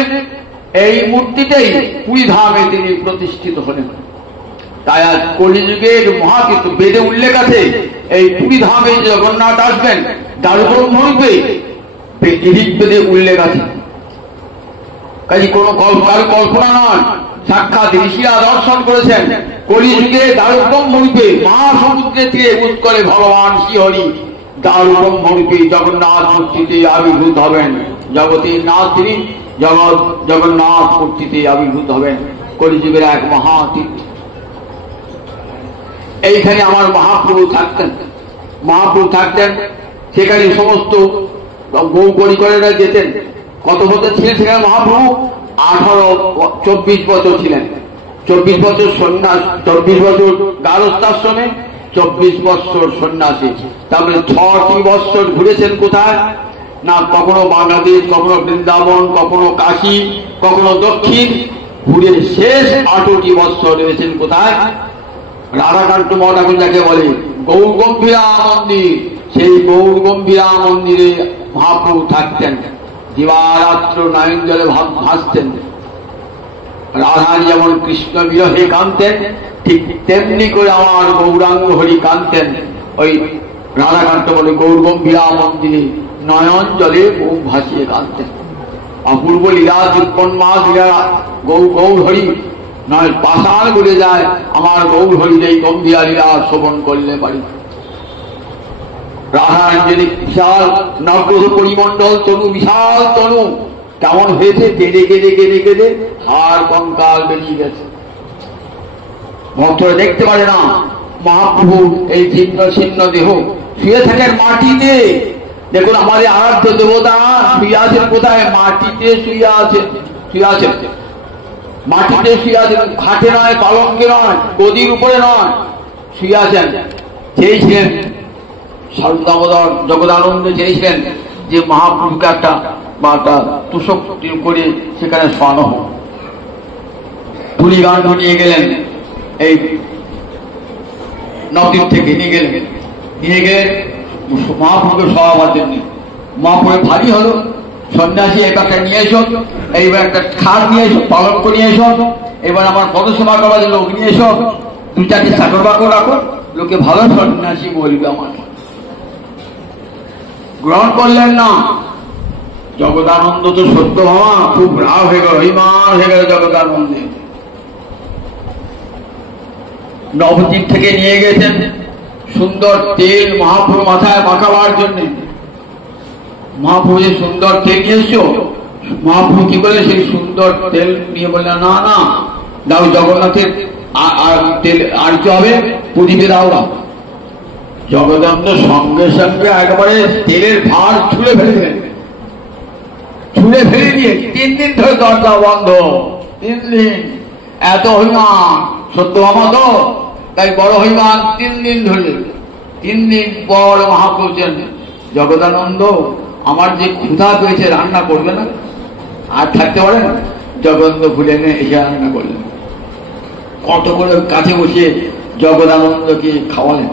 এই মূর্তিতেই পুরী ধামে তিনি প্রতিষ্ঠিত হলেন। তাই আজ কলিযুগের মহাকীর্তি বেদে উল্লেখ আছে, এই পুরী ধামে জগন্নাথ আসবেন দারুব্রহ্মরূপে, বেদে উল্লেখ আছে। কাজে কোন কল্পনা নয়, সাক্ষাৎ ঋষিরা দর্শন করেছেন। কলিযুগে দারুব্রহ্মরূপে মহাসমুদ্রের তীরে উৎকলে ভগবান শ্রীহরি দারুব্রহ্মরূপে জগন্নাথ মূর্তিতে আবির্ভূত হবেন। জগতের নাথ তিনি জগন্নাথ মূর্তিতে আবির্ভূত হবেন, কলিযুগের এক মহাতীর্থ। এইখানে আমার মহাপ্রভু থাকতেন, সেখানে সমস্ত গৌ পরিকরেরা যেতেন। কত বছর ছিলেন সেখানে মহাপ্রভু? 24 বছর ছিলেন। 24 বছর সন্ন্যাস, 24 বছর গারস্থাশ্রমে, 24 বছর সন্ন্যাসী। তারপরে 6টি বছর ঘুরেছেন কোথায় না, কখনো বাংলাদেশ, কখনো বৃন্দাবন, কখনো কাশী, কখনো দক্ষিণ, ঘুরে শেষ 8টি বছর রয়েছেন কোথায়? রাধাকান্ত মঠ এখন যাকে বলে গৌরগম্ভীরা মন্দির, সেই গৌরগম্ভীরা মন্দিরে মহাপ্রভু থাকতেন। দিবারাত্র নয়ন জলে ভাসতেন। রাধার যেমন কৃষ্ণ বিরহে কাঁদতেন, ঠিক তেমনি করে আমার গৌরাঙ্গ হরি কাঁদতেন। ওই রাধাকান্ত বলে গৌরগম্ভীরা মন্দিরে নয়ন জলে বুক ভাসিয়ে কাঁদতেন। অপূর্ব লীলা, উৎপন্মাস লীলা, গৌর হরি নয় পাষাণ বলে যায় আমার গৌর হরি এই গম্ভীরা লীলা শ্রবণ করলে পারি। রাধাঞ্জলি বিশাল নগ্রহ পরিমণ্ডল তনু, বিশাল তনু কেমন হয়েছে, কেঁদে কেঁদে কেঁদে কেঁদে আর কঙ্কাল বেরিয়ে গেছে। ভক্তরা দেখতে পারে না মহাপ্রভু এই ছিন্ন ছিন্ন দেহ, শুয়ে থাকেন মাটিতে। দেখুন আমাদের আরাধ্য দেবতা শুয়ে আছেন কোথায়? মাটিতে শুয়ে আছেন, মাটিতে শুয়ে আছেন, খাটে নয়, পালঙ্কে নয়, গদির উপরে নয়, শুয়ে আছেন। চেয়েছিলেন দামোদর জগদানন্দ, চেয়েছিলেন যে মহাপ্রভুকে একটা তুষক করে সেখানে শোয়ানো হোক। তুলি গান নিয়ে গেলেন, এই নদীর থেকে নিয়ে গেলে মহাপ্রভুকে শোয়াবার জন্য। মহাপ্রভু ভারী হলো, সন্ন্যাসী একটা নিয়ে এসো, এইবার একটা খাট নিয়ে এসো, পালঙ্ক নিয়ে এসো, এবার আমার পদসেবা করার জন্য লোক নিয়ে এসো, 2-4টি চাকর বাকর রাখো, লোকে ভালো সন্ন্যাসী বলবে আমার। গ্রহণ করলেন না। জগদানন্দ তো সত্য ভাবা খুব রাগ হয়ে গেল, অভিমান হয়ে গেল জগদানন্দে। নবদ্বীপ থেকে নিয়ে গেছেন সুন্দর তেল মহাপ্রভু মাথায় মাখাবার জন্য। মহাপ্রভু যে সুন্দর তেল নিয়ে এসছো, মহাপ্রভু কি বলে সেই সুন্দর তেল নিয়ে বললেন না না দাও, জগন্নাথের তেল আর কি হবে, প্রদীপে দাও না। জগদানন্দ সঙ্গে সঙ্গে একবারে তেলের ভার ছুঁড়ে ফেলে দিয়ে 3 দিন ধরে দরজা বন্ধ। 3 দিন এত অভিমান, সত্যভামা তো তাই বড় অভিমান। 3 দিন ধরে, 3 দিন পর মহাপ্রভু জগদানন্দ আমার যে ক্ষুধা পেয়েছে রান্না করবে না, আর থাকতে পারে না। জগদানন্দ ভুলে নিয়ে এসে রান্না করলেন, কত করে কাছে বসে জগদানন্দকে খাওয়ালেন।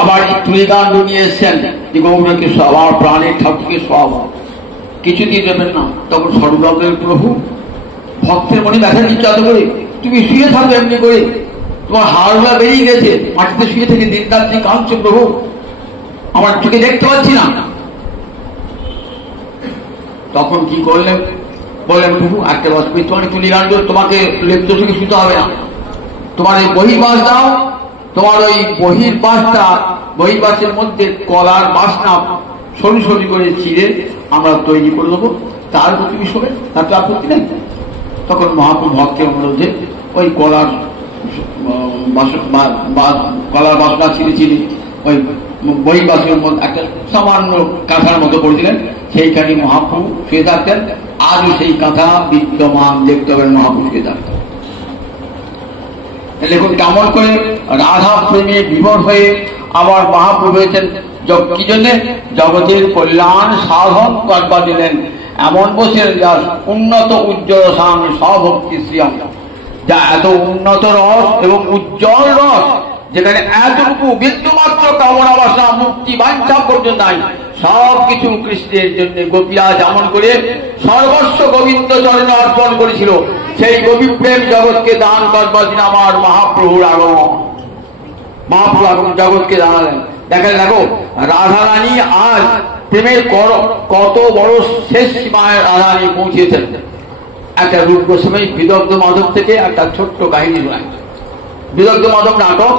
আবার তুলিকাণ্ড নিয়ে এসছেন যে গৌরকে আমার প্রাণের ঠাকুরকে সব কিছু দিয়ে দেবেন না। তখন সর্বদের প্রভু ভক্তের মনে দেখা দিচ্ছে, এত করে তুমি শুয়ে থাকবে এমনি করে, তোমার হাড়গুলা বেরিয়ে গেছে, মাটিতে শুয়ে থেকে দিন রাত্রি কাঁদছে, প্রভু আমার চোখে দেখতে পাচ্ছি না। তখন কি করলেন, বললেন প্রভু একটা বসবে, তোমার তুলিকাণ্ড তোমাকে লেপ্ত থেকে শুতে হবে না, তোমার এই বহির্বাস দাও, তোমার ওই বহির্বাসের মধ্যে কলার বাসনা সরু সরু করে চিড়ে আমরা তৈরি করে দেবো, তারপর তুমি শোবে, তার তো আপত্তি নেই। তখন মহাপ্রভু ভক্তের অনুরোধে ওই কলার বাসনা চিড়ে ওই বহির্বাসের মধ্যে একটা সামান্য কাঁথার মতো করে দিলেন, সেইখানে মহাপ্রভু শুয়ে থাকতেন। আজও সেই কাঁথা বিদ্যমান, দেখতে পাবেন মহাপ্রভু শুয়ে থাকতেন। দেখুন কেমন করে রাধা প্রেমে বিভোর হয়ে আবার মহাপ্রভু হয়েছেন কি জন্য? জগতের কল্যাণ সাধন করবা দিলেন। এমন বসে যা উন্নত উজ্জ্বল স্বামী স্বভক্তি শ্রিয়াম, যা এত উন্নত রস এবং উজ্জ্বল রস, যেখানে এতটুকু বিন্দুমাত্র কামনা বাসনা মুক্তি বাঞ্ছা পর্যন্ত নাই, সব কিছু কৃষ্ণের জন্য। গোপীরা যেমন করে সর্বস্ব গোবিন্দ চরণে অর্পণ করেছিল, সেই গোপী প্রেম জগৎকে দান করবার দিন আমার মহাপ্রভুর আগমন। মহাপ্রভু আগমন জগৎকে দাঁড়ালেন। দেখো রাধারানী আজ প্রেমের কত বড় শেষ সীমায় রাধারানী পৌঁছেছেন। একটা রূপ গোস্বামী বিদগ্ধ মাধব থেকে একটা ছোট্ট কাহিনী শোনায়। বিদগ্ধ মাধব নাটক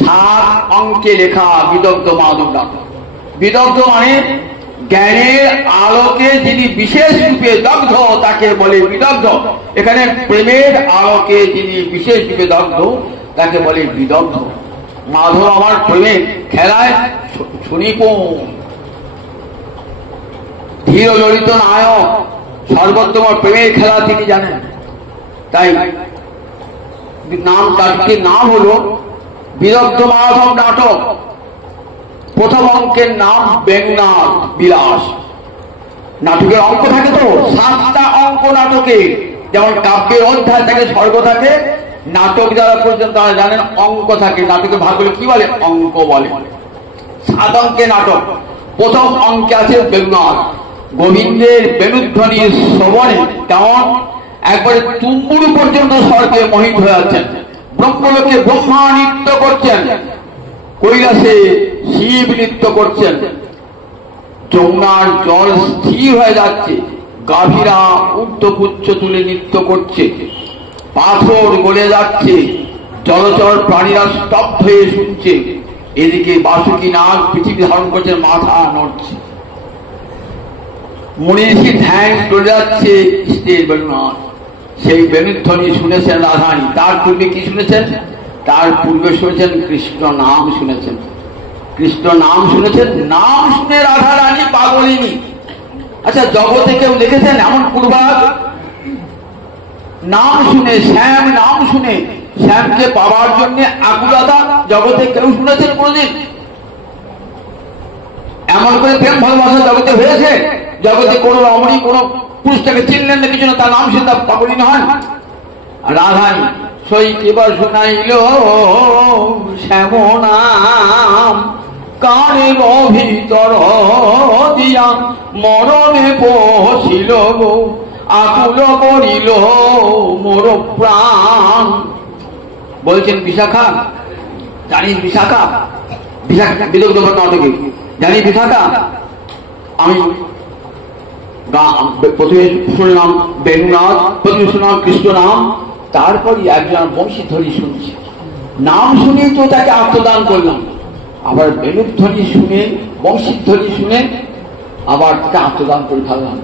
7 অঙ্কে লেখা বিদগ্ধ মাধব নাটক। বিদগ্ধ মানে জ্ঞানের আলোকে যিনি বিশেষ রূপে দগ্ধ তাকে বলে বিদগ্ধ। এখানে প্রেমের আলোকে যিনি বিশেষ রূপে দগ্ধ তাকে বলে বিদগ্ধ। মাধব আমার প্রেমের খেলায় সুনিপুণ, ধীর ললিত নায়ক, সর্বোত্তম প্রেমের খেলা তিনি জানেন। তাই নাটকের নাম হলো বিদগ্ধ মাধব নাটক। প্রথম অঙ্কের নাম বেঙ্গনাথ বিলাস। নাটকের অঙ্ক থাকে তো 7টা অঙ্ক নাটকে, যেমন কাব্যের অধ্যায় থাকে, স্বর্গ থাকে, নাটক যারা করছেন তারা জানেন অঙ্ক থাকে। নাটকে ভাগ করে কি বলে? অঙ্ক বলে। 7 অঙ্কের নাটক। প্রথম অঙ্কে আছে বেঙ্গনাথ। গোবিন্দের বেণুধ্বনি শ্রবণে কেমন একবারে তুম্বুরু পর্যন্ত স্বর্গে মোহিত হয়ে আছেন। ব্রহ্মলোকে ব্রহ্মা নৃত্য করছেন, কৈলাসে শিব নৃত্য করছেন, যমুনার জল স্থির হয়ে যাচ্ছে, গাভীরা ঊর্ধ্বপুচ্ছ তুলে নৃত্য করছে, পাথর গলে যাচ্ছে, জলচর প্রাণীরা স্তব্ধ হয়ে শুনছে, এদিকে বাসুকি নাগ পৃথিবী ধারণ করছে, মাথা নড়ছে, মনীষী ধ্যান চলে যাচ্ছে কৃষ্ণের বেণুনাথ। সেই বেণুধ্বনি শুনেছেন রাধারানী। তার পূর্বে কি শুনেছেন? তার পূর্বে শুনেছেন কৃষ্ণ নাম শুনেছেন। কৃষ্ণ নাম শুনেছেন, নাম শুনে রাধারানী পাগলিনী। আচ্ছা, জগতে কেউ দেখেছেন এমন পূর্বাগ? নাম শুনে, শ্যাম নাম শুনে শ্যামকে পাওয়ার জন্য আকুলতা জগতে কেউ শুনেছেন কোনদিন? এমন করে প্রেম ভালোবাসা জগতে হয়েছে? জগতে কোন রমণী কোন পুরুষটাকে চিনলেন না, কিছু না, তার নাম শুনে তার পাগলিনী হন? রাধারানী সই এবার শোনাইল শ্যাম নাম কানের ভিতর দিয়া, মরণে বসিল গো আকুল করিল মোর প্রাণ। বলছেন বিশাখা, জানিস বিশাখা? বিশাখা বিদগ্ধ নাটকে জানি বিশাখা? আমি প্রথমে শুনলাম বেঙ্গনাথ, প্রথমে শুনলাম কৃষ্ণ নাম, তারপরই একজন বংশীধ্বনি শুনছি। নাম শুনেই তো তাকে আত্মদান করলাম, আবার বেণুধ্বনি শুনে, বংশীধ্বনি শুনে আবার তাকে আত্মদান করে ফেললাম।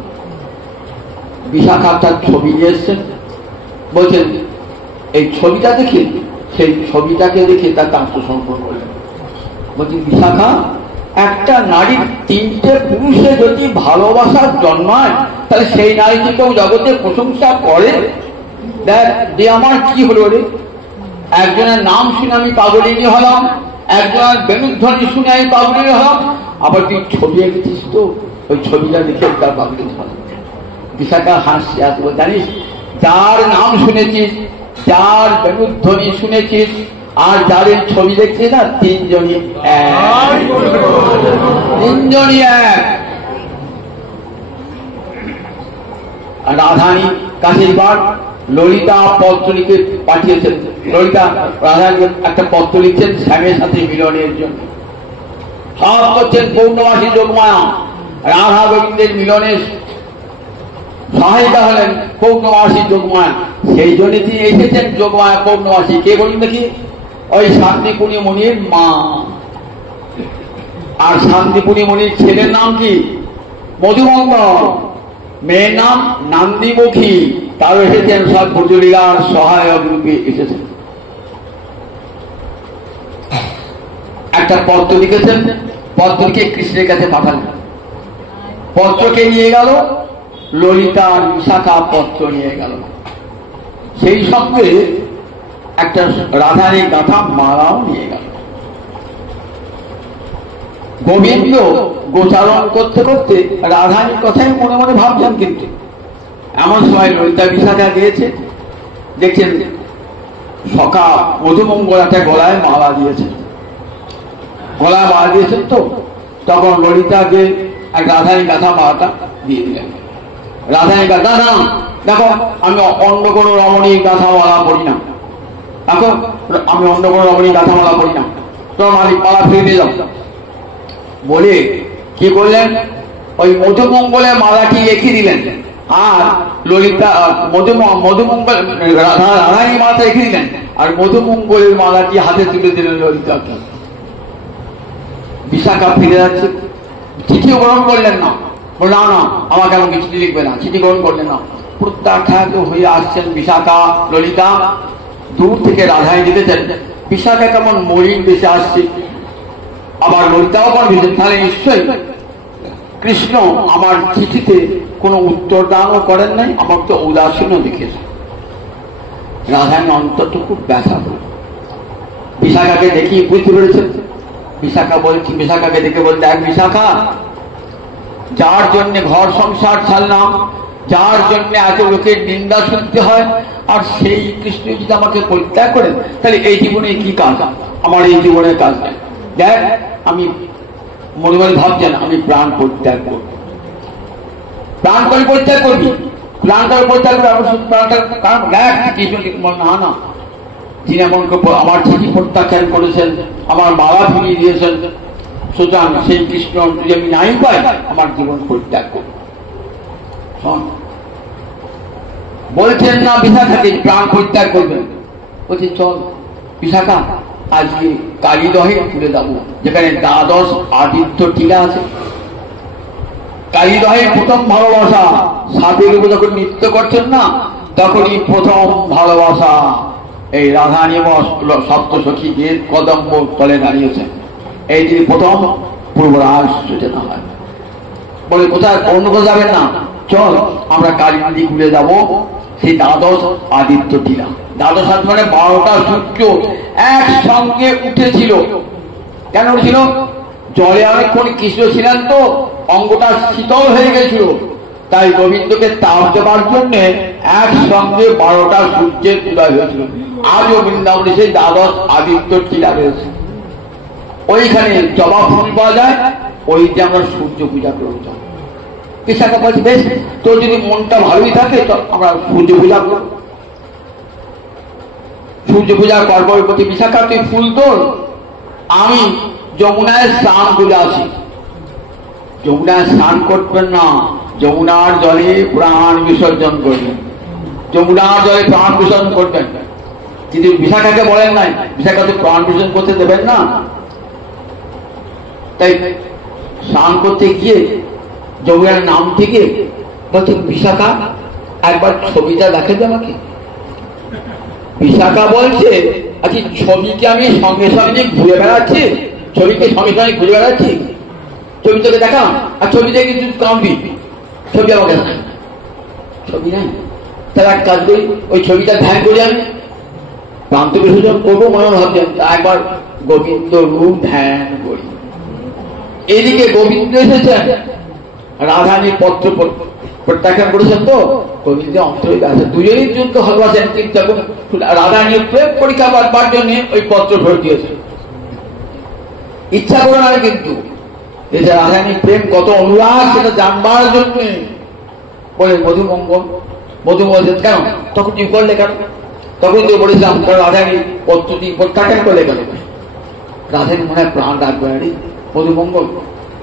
বিশাখা তার ছবি নিয়ে এসছেন, বলছেন এই ছবিটা দেখে, সেই ছবিটাকে দেখে তাকে আত্মসমর্পণ করলেন। বলছি বিশাখা, একটা নারীর 3টে পুরুষে যদি ভালোবাসার জন্মায়, তাহলে সেই নারীটিকেও জগতে প্রশংসা করে। দেখ যে আমার কি হলো রে, একজনের নাম শুনে আমি পাগলিনী হলাম, একজনের বেণুধ্বনি শুনে আমি পাগলিনী হলাম, আবার তুই ছবি এঁকেছিস তো, ওই ছবিটা দেখে তার পাগলিনী হলাম। বিশাখা হাসছে, আসবো জানিস, যার নাম শুনেছিস, যার বেণুধ্বনি শুনেছিস, আর যাদের ছবি দেখছিস না, 3জনই এক, 3জনই এক। রাধারানী কাছে এবার ললিতা পত্র লিখে পাঠিয়েছেন। ললিতা রাধারানী একটা পত্র লিখছেন শ্যামের সাথে মিলনের জন্য। সব করছেন পৌর্ণমাসী যোগমায়া। রাধা গোবিন্দের মিলনের সহায়িকা হলেন পৌর্ণমাসী যোগমায়া। সেই জন্য তিনি এসেছেন যোগমায়া পৌর্ণমাসী। কে বলুন দেখি? ওই শান্তিপুরী মুনির মা। আর শান্তিপুরী মুনির ছেলের নাম কি? মধুমঙ্গল। মেয়ের নাম নান্দিমুখী। তারও এসেছেন সব ব্রজলীলার সহায়ক রূপে এসেছেন। একটা পত্র লিখেছেন, পত্রকে কৃষ্ণের কাছে পাঠালেন। পত্রকে নিয়ে গেল ললিতা, বিশাখা পত্র নিয়ে গেল। সেই সঙ্গে একটা রাধারী গাথা মালাও নিয়ে গেল। গোবিন্দ গোচারণ করতে করতে রাধারীর কথাই মনে মনে ভাবছেন, কিন্তু এমন সময় ললিতা বিশাখা গিয়েছে, দেখছেন সখা মধুমঙ্গল একটা গলায় মালা দিয়েছেন। গলায় মালা দিয়েছেন তো তখন ললিতাকে এক রাধারানী গাথা মালাটা দিয়ে দিলেন। রাধারানী গাথা, না দেখো আমি অন্য কোনো রমণীর গাথা মালা পড়ি না, দেখো আমি অন্য কোনো রমণীর গাথা মালা পড়ি না, তোমার মালিক মালা ফিরে দিয়ে যাও বলে কি করলেন, ওই মধুমঙ্গলের মালাটি রেখে দিলেন। আর ললিতা মধুমঙ্গল রাধারানী মালাটা রেখে দিলেন, আর মধুমঙ্গলের মালাটি হাতে তুলে দিলেন ললিতাকে। বিশাখা ফিরে যাচ্ছে, চিঠি গ্রহণ করলেন না, বলল না না আমাকে এমন চিঠি লিখবে না, চিঠি গ্রহণ করলেন না। প্রত্যাখ্যাত হয়ে আসছেন বিশাখা। ললিতা দূর থেকে রাধায় যেতেছেন, বিশাখা কেমন মরিন বেশি আসছে, আবার ললিতাও বলছেন তাহলে নিশ্চয়ই কৃষ্ণ আমার চিঠিতে কোনো উত্তর দানও করেন নাই, আমার তো উদাসীনও দেখেছে। রাধারানী অন্তরটা খুব ব্যথা হল। বিশাখাকে দেখি বুঝতে পেরেছেন। বিশাখাকে দেখে বলতে, এক বিশাখা, যার জন্য ঘর সংসার ছাড়লাম, যার জন্য এত লোকের নিন্দা শুনতে হয়, আর সেই কৃষ্ণ যদি আমাকে পরিত্যাগ করেন তাহলে এই জীবনে কি কাজ? আমার এই জীবনের কাজ নেই। দেখ আমি মনে মনে ভাবছেন আমি প্রাণ পরিত্যাগ করব। প্রাণ করে পরিত্যাগ করবি, প্রাণ করে পরিত্যাগ করবি, প্রাণটা কারণ দেখ কৃষ্ণ না না, যিনি এমনকে আমার চিঠি প্রত্যাখ্যান করেছেন, আমার মালা ফিরিয়ে দিয়েছেন, সুতরাং সেই কৃষ্ণ যদি আমি নাই পাই আমার জীবন পরিত্যাগ করব। বলছেন না বিশাখাকে প্রাণ পরিত্যাগ করবেন, বলছে চল বিশাখা আজকে কালীদহে ঘুরে যাবো, যেখানে দ্বাদশ আদিত্য টিলা আছে। কালীদহের প্রথম ভালোবাসা, সাপের উপর যখন নৃত্য করছেন না তখনই প্রথম ভালোবাসা এই রাধারানী সপ্তসখী গিয়ে কদম্ব তলে দাঁড়িয়েছেন। এই যে প্রথম পূর্বরাজ সূচনা হয়। বলে কোথায় অন্য কোথাও যাবেন না, চল আমরা কালী নদী ঘুরে যাবো, সেই দ্বাদশ আদিত্য টিলা। দ্বাদশ আদিত্য মানে 12টা সূর্য একসঙ্গে উঠেছিল। কেন উঠেছিল? জলে অনেকক্ষণ কৃষ্ণ ছিলেন তো অঙ্গটা শীতল হয়ে গেছিল, তাই গোবিন্দকে তাপ দেবার জন্য একসঙ্গে 12টা সূর্যের উদয় হয়েছিল। আজও বৃন্দাবনে সেই দ্বাদশ আদিত্য টিলা রয়েছে। ওইখানে জবা ফুল পাওয়া যায়, ওইতে আমরা সূর্য পূজা করব। বিশাখা বলছে বেশ, তোর যদি মনটা ভালোই থাকে তো আমরা সূর্য পূজা করব। সূর্য পূজা করবো বলছে বিশাখা তুই ফুল তোল, আমি যমুনায় স্নান করে আসি। যমুনায় স্নান করবেন না, যমুনার জলে প্রাণ বিসর্জন করবেন, যমুনার জলে প্রাণ বিসর্জন করবেন। কিন্তু বিশাখাকে বলেন নাই বিশাখা তো প্রাণ বিসর্জন করতে দেবেন না। তাই স্নান করতে গিয়ে যমুনার নাম থেকে বলছে বিশাখা একবার ছবিটা দেখাবে আমাকে। বিশাখা বলছে আচ্ছা ছবিকে আমি সঙ্গে সঙ্গে ঘুরে বেড়াচ্ছি, ছবিকে সঙ্গে সঙ্গে ঘুরে বেড়াচ্ছি, ছবি তোকে দেখা, আর ছবি দেখে তুই কাঁদবি, ছবি আমাকে নাই, ছবি নাই। তাহলে এক কাজ করি, ওই ছবিটা ধ্যান করি, আমি প্রান্ত বিসর্জন করবো মনে ভাবছেন, একবার গোবিন্দ রূপ ধ্যান করি। এদিকে গোবিন্দ এসেছেন, রাধারানী পত্র প্রত্যাখ্যান করেছেন তো গোবিন্দ অন্তরে আছে, দুজনই যুদ্ধ ভালোবাসেন, কিন্তু এখন রাধারানীর প্রেম পরীক্ষা করবার জন্য ওই পত্র ফেরত দিয়েছে। ইচ্ছা করে না, কিন্তু এই যে রাধারানীর প্রেম কত অনুরাগ সেটা জানবার জন্য বলে মধুমঙ্গল কেন তখন তুই করলে কেন? তখন তুই বলেছিলাম রাধারানী পত্রটি প্রত্যাখ্যান করলে কেন? রাধারানী মনে হয় প্রাণ রাখবে না রে মধুমঙ্গল,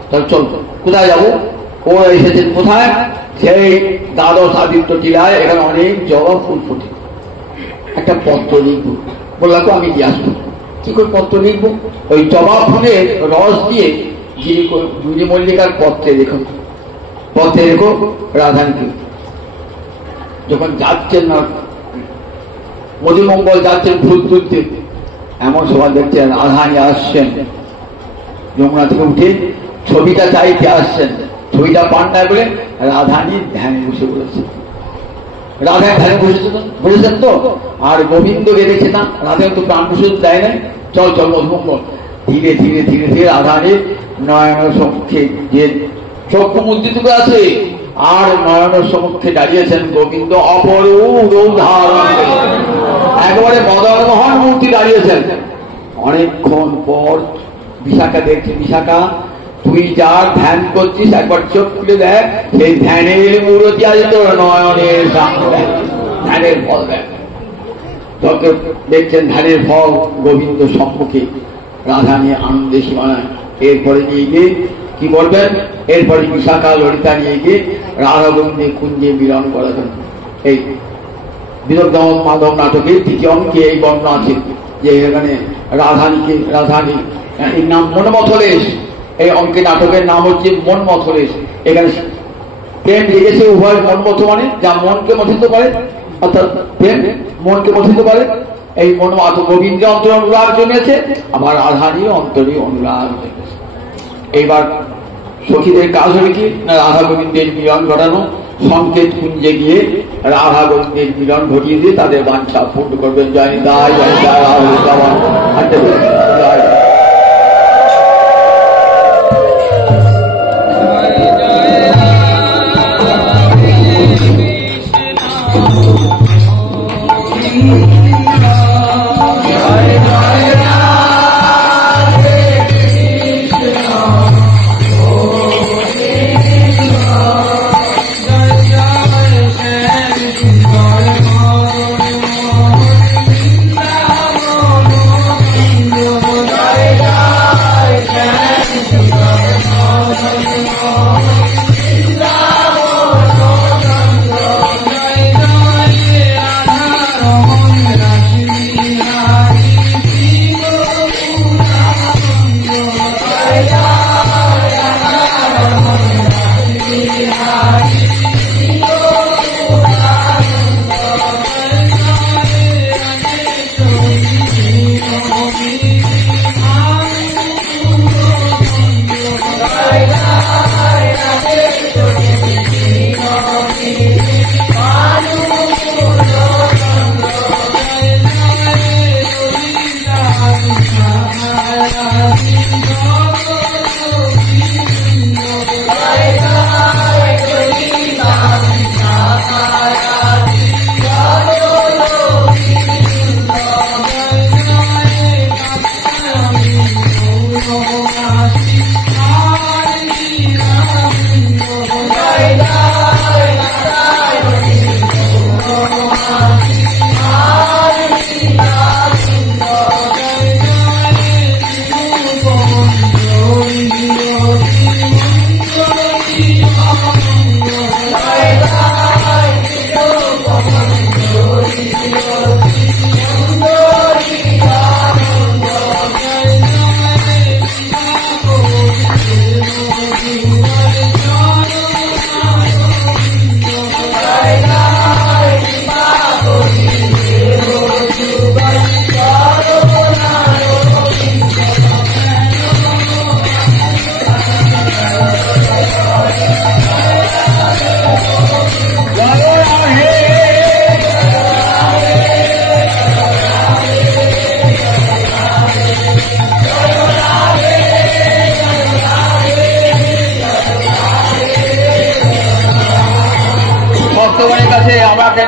তাহলে চল কোথায় যাবো? ও এসেছেন কোথায়? সেই দ্বাদশ আদিত্য টিলায়, এখানে অনেক জবা ফুল ফোটে, একটা পত্র লিখবো। বললাম তো আমি দিয়ে আসবো। কি করে পত্র লিখবো? ওই জবা ফুলের রস দিয়ে গিরি মল্লিকার পত্রে রেখো, পত্রে রেখো রাধারানীকে। যখন যাচ্ছেন না মধুমঙ্গল যাচ্ছেন ফুল তুলতে, এমন সময় দেখছেন রাধারানী আসছেন যমুনা থেকে উঠে, ছবিটা চাইতে আসছেন, ছবিটা পান না বলে রাধারানী ধ্যানে বসে বলেছে। রাধা ধ্যানে বসেছেন তো, আর গোবিন্দকে দেখছে না, রাধা তো প্রাণ বিসর্জন দেয় নাই। চল চল মধুমঙ্গল, ধীরে ধীরে ধীরে ধীরে রাধারানীর নয়নের সম্মুখে যে চক্ষু মুদ্রিত আছে, আর নয়নের সম্মুখে দাঁড়িয়েছেন গোবিন্দ অপরূপ ধারণ, একেবারে মদনমোহন মূর্তি দাঁড়িয়েছেন। অনেকক্ষণ পর বিশাখা দেখছে, বিশাখা তুই যা ধ্যান করছিস একবার চোখ খুলে দেখ, সেই ধ্যানের মূরতি আছে তোর নয়নের সামনে, ধ্যানের ফল দেখ। তোকে দেখছেন ধ্যানের ফল গোবিন্দ সম্মুখে, রাধা নিয়ে আনন্দে সীমানায়। এরপরে নিয়ে গিয়ে কি বলবেন, এরপরে বিশাখা ললিতা নিয়ে গিয়ে রাধা গোবিন্দে কুঞ্জে মিলন করাবেন। এই বিদগ্ধ মাধব নাটকের তৃতীয় অঙ্কে এই বর্ণনা আছে যে এখানে রাধানী এর নাম মনমথলেশ। এই অঙ্কে নাটকের নাম হচ্ছে মনমথলেশ। এখানে প্রেম লেগেছে উভয় মনমথ মানে যা মনকে মথিত করে, অর্থাৎ প্রেম মনকে মথিত করে। এই মন গোবিন্দ অন্তর অনুরাগ জমেছে, আবার রাধারই অন্তরে অনুরাগ জমেছে। এইবার সখীদের কাজ হবে কি না, রাধা গোবিন্দের মিলন ঘটানো, সংকেত কুঞ্জে গিয়ে রাধা গোবিন্দের মিলন ঘটিয়ে দিয়ে তাদের বাঞ্ছা পূর্ণ করবেন। জয় জয় জয় জয় জয়।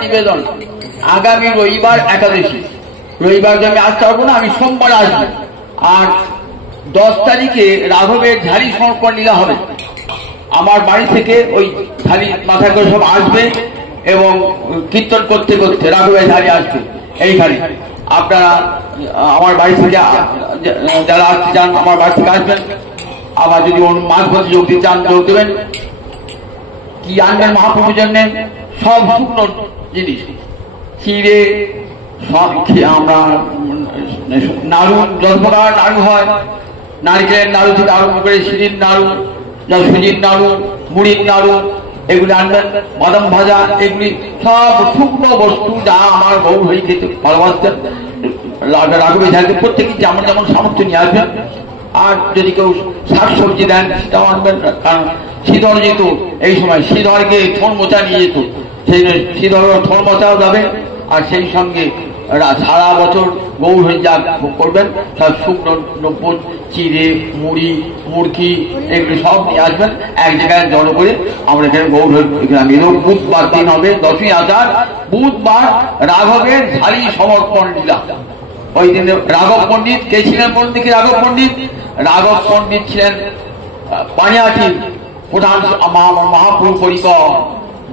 নিবেদন, আগামী রবিবার একাদশী, রবিবার আমি আসতে পারবো না, আমি সোমবার আসবো। আর 10 তারিখে রাঘবের ঝাড়ি সমর্পণ লীলা হবে। আমার বাড়ি থেকে ওই ঝাড়ি মাথায় করে সব আসবে এবং কীর্তন করতে করতে রাঘবের ঝাড়ি আসবে এইখানে। আপনারা আমার বাড়ি থেকে যারা আসতে চান আমার বাড়ি থেকে আসবেন। আবার যদি মাঘ ভোজে যোগ দিতে চান যোগ দেবেন। কি আনবেন মহাপ্রভুর জন্য? সব শুকনো জিনিস, চিড়ে, আমরা নাড়ু, 10 প্রকার নাড়ু হয়, নারকেলের নাড়ু থেকে আরম্ভ করে সিঁড়ির নাড়ু, সুজির নাড়ু, মুড়ির নাড়ু, এগুলি আনবেন। বাদাম ভাজা, এগুলি সব শুকনো বস্তু যা আমার বউ হয়ে খেতে ভালোবাসতেন। রাঘবে ঝাড়তে প্রত্যেকে যেমন যেমন সামর্থ্য নিয়ে আসবেন। আর যদি কেউ শাক সবজি দেন সেটাও আনবেন, কারণ শ্রীধর যেহেতু এই সময় শ্রীধরকে ঠোঁট মোচা নিয়ে যেত, সেই শ্রীধর ঠোঁট মোচাও যাবে। আর সেই সঙ্গে সারা বছর গৌর হয়ে যা করবেন সব শুকনো দ্রব্য, চিড়ে, মুড়ি, মুরগি, এগুলি সব নিয়ে আসবেন। এক জায়গায় জড়ো করে আমরা এখানে গৌর হয়ে বুধবার দিন হবে 10ই আষাঢ়, বুধবার রাঘবের ঝাড়ি সমর্পণ লীলা। ওই দিনে রাঘব পণ্ডিত কে ছিলেন? পণ্ডিত রাঘব পণ্ডিত ছিলেন পানিহাটির প্রধান মহাপুর পরিকর,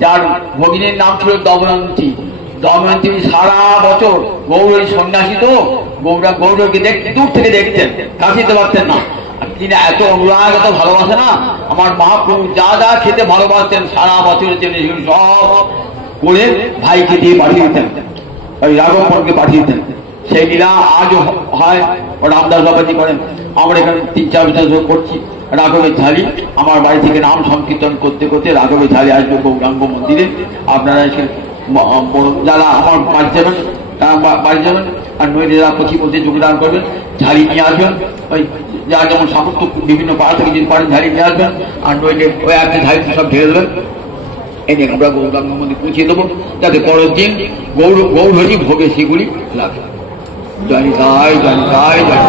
যার ভগিনীর নাম ছিল দময়ন্তী। দময়ন্তী সারা বছর গৌর সন্ন্যাসী তো গৌরকে দূর থেকে দেখতেন, কাশিতে পারতেন না। তিনি এত অনুরাগ, এত ভালোবাসে না, আমার মহাপ্রভু যা যা খেতে ভালোবাসতেন সারা বছরের জন্য সব করে ভাইকে দিয়ে পাঠিয়ে দিতেন, ওই রাঘবকে পাঠিয়ে দিতেন। সেই লীলা আজও হয়, রামদাস বাবাজি করেন। আমরা এখানে 3-4 বছর করছি রাঘবের ঝালি। আমার বাড়ি থেকে নাম সংকীর্তন করতে করতে রাঘবের ঝালি আসবে গৌরাঙ্গ মন্দিরে। আপনারা এসে যারা আমার বাড়ি যাবেন বাড়ি যাবেন, আর নইলে যারা প্রতি মধ্যে যোগদান করবেন ঝালি নিয়ে আসবেন। ওই যার যেমন সামর্থ্য বিভিন্ন পাড়া থেকে যদি পারেন ঝালি নিয়ে আসবেন, আর নইলে ওই একটা ঝালিতে সব ঢেলে দেবেন। এনে আমরা গৌরাঙ্গ মন্দির পৌঁছিয়ে দেবো, যাতে পরের দিন গৌরহরি ভোগে সেগুলি লাগে। জয় জয় জয় জয় জয়।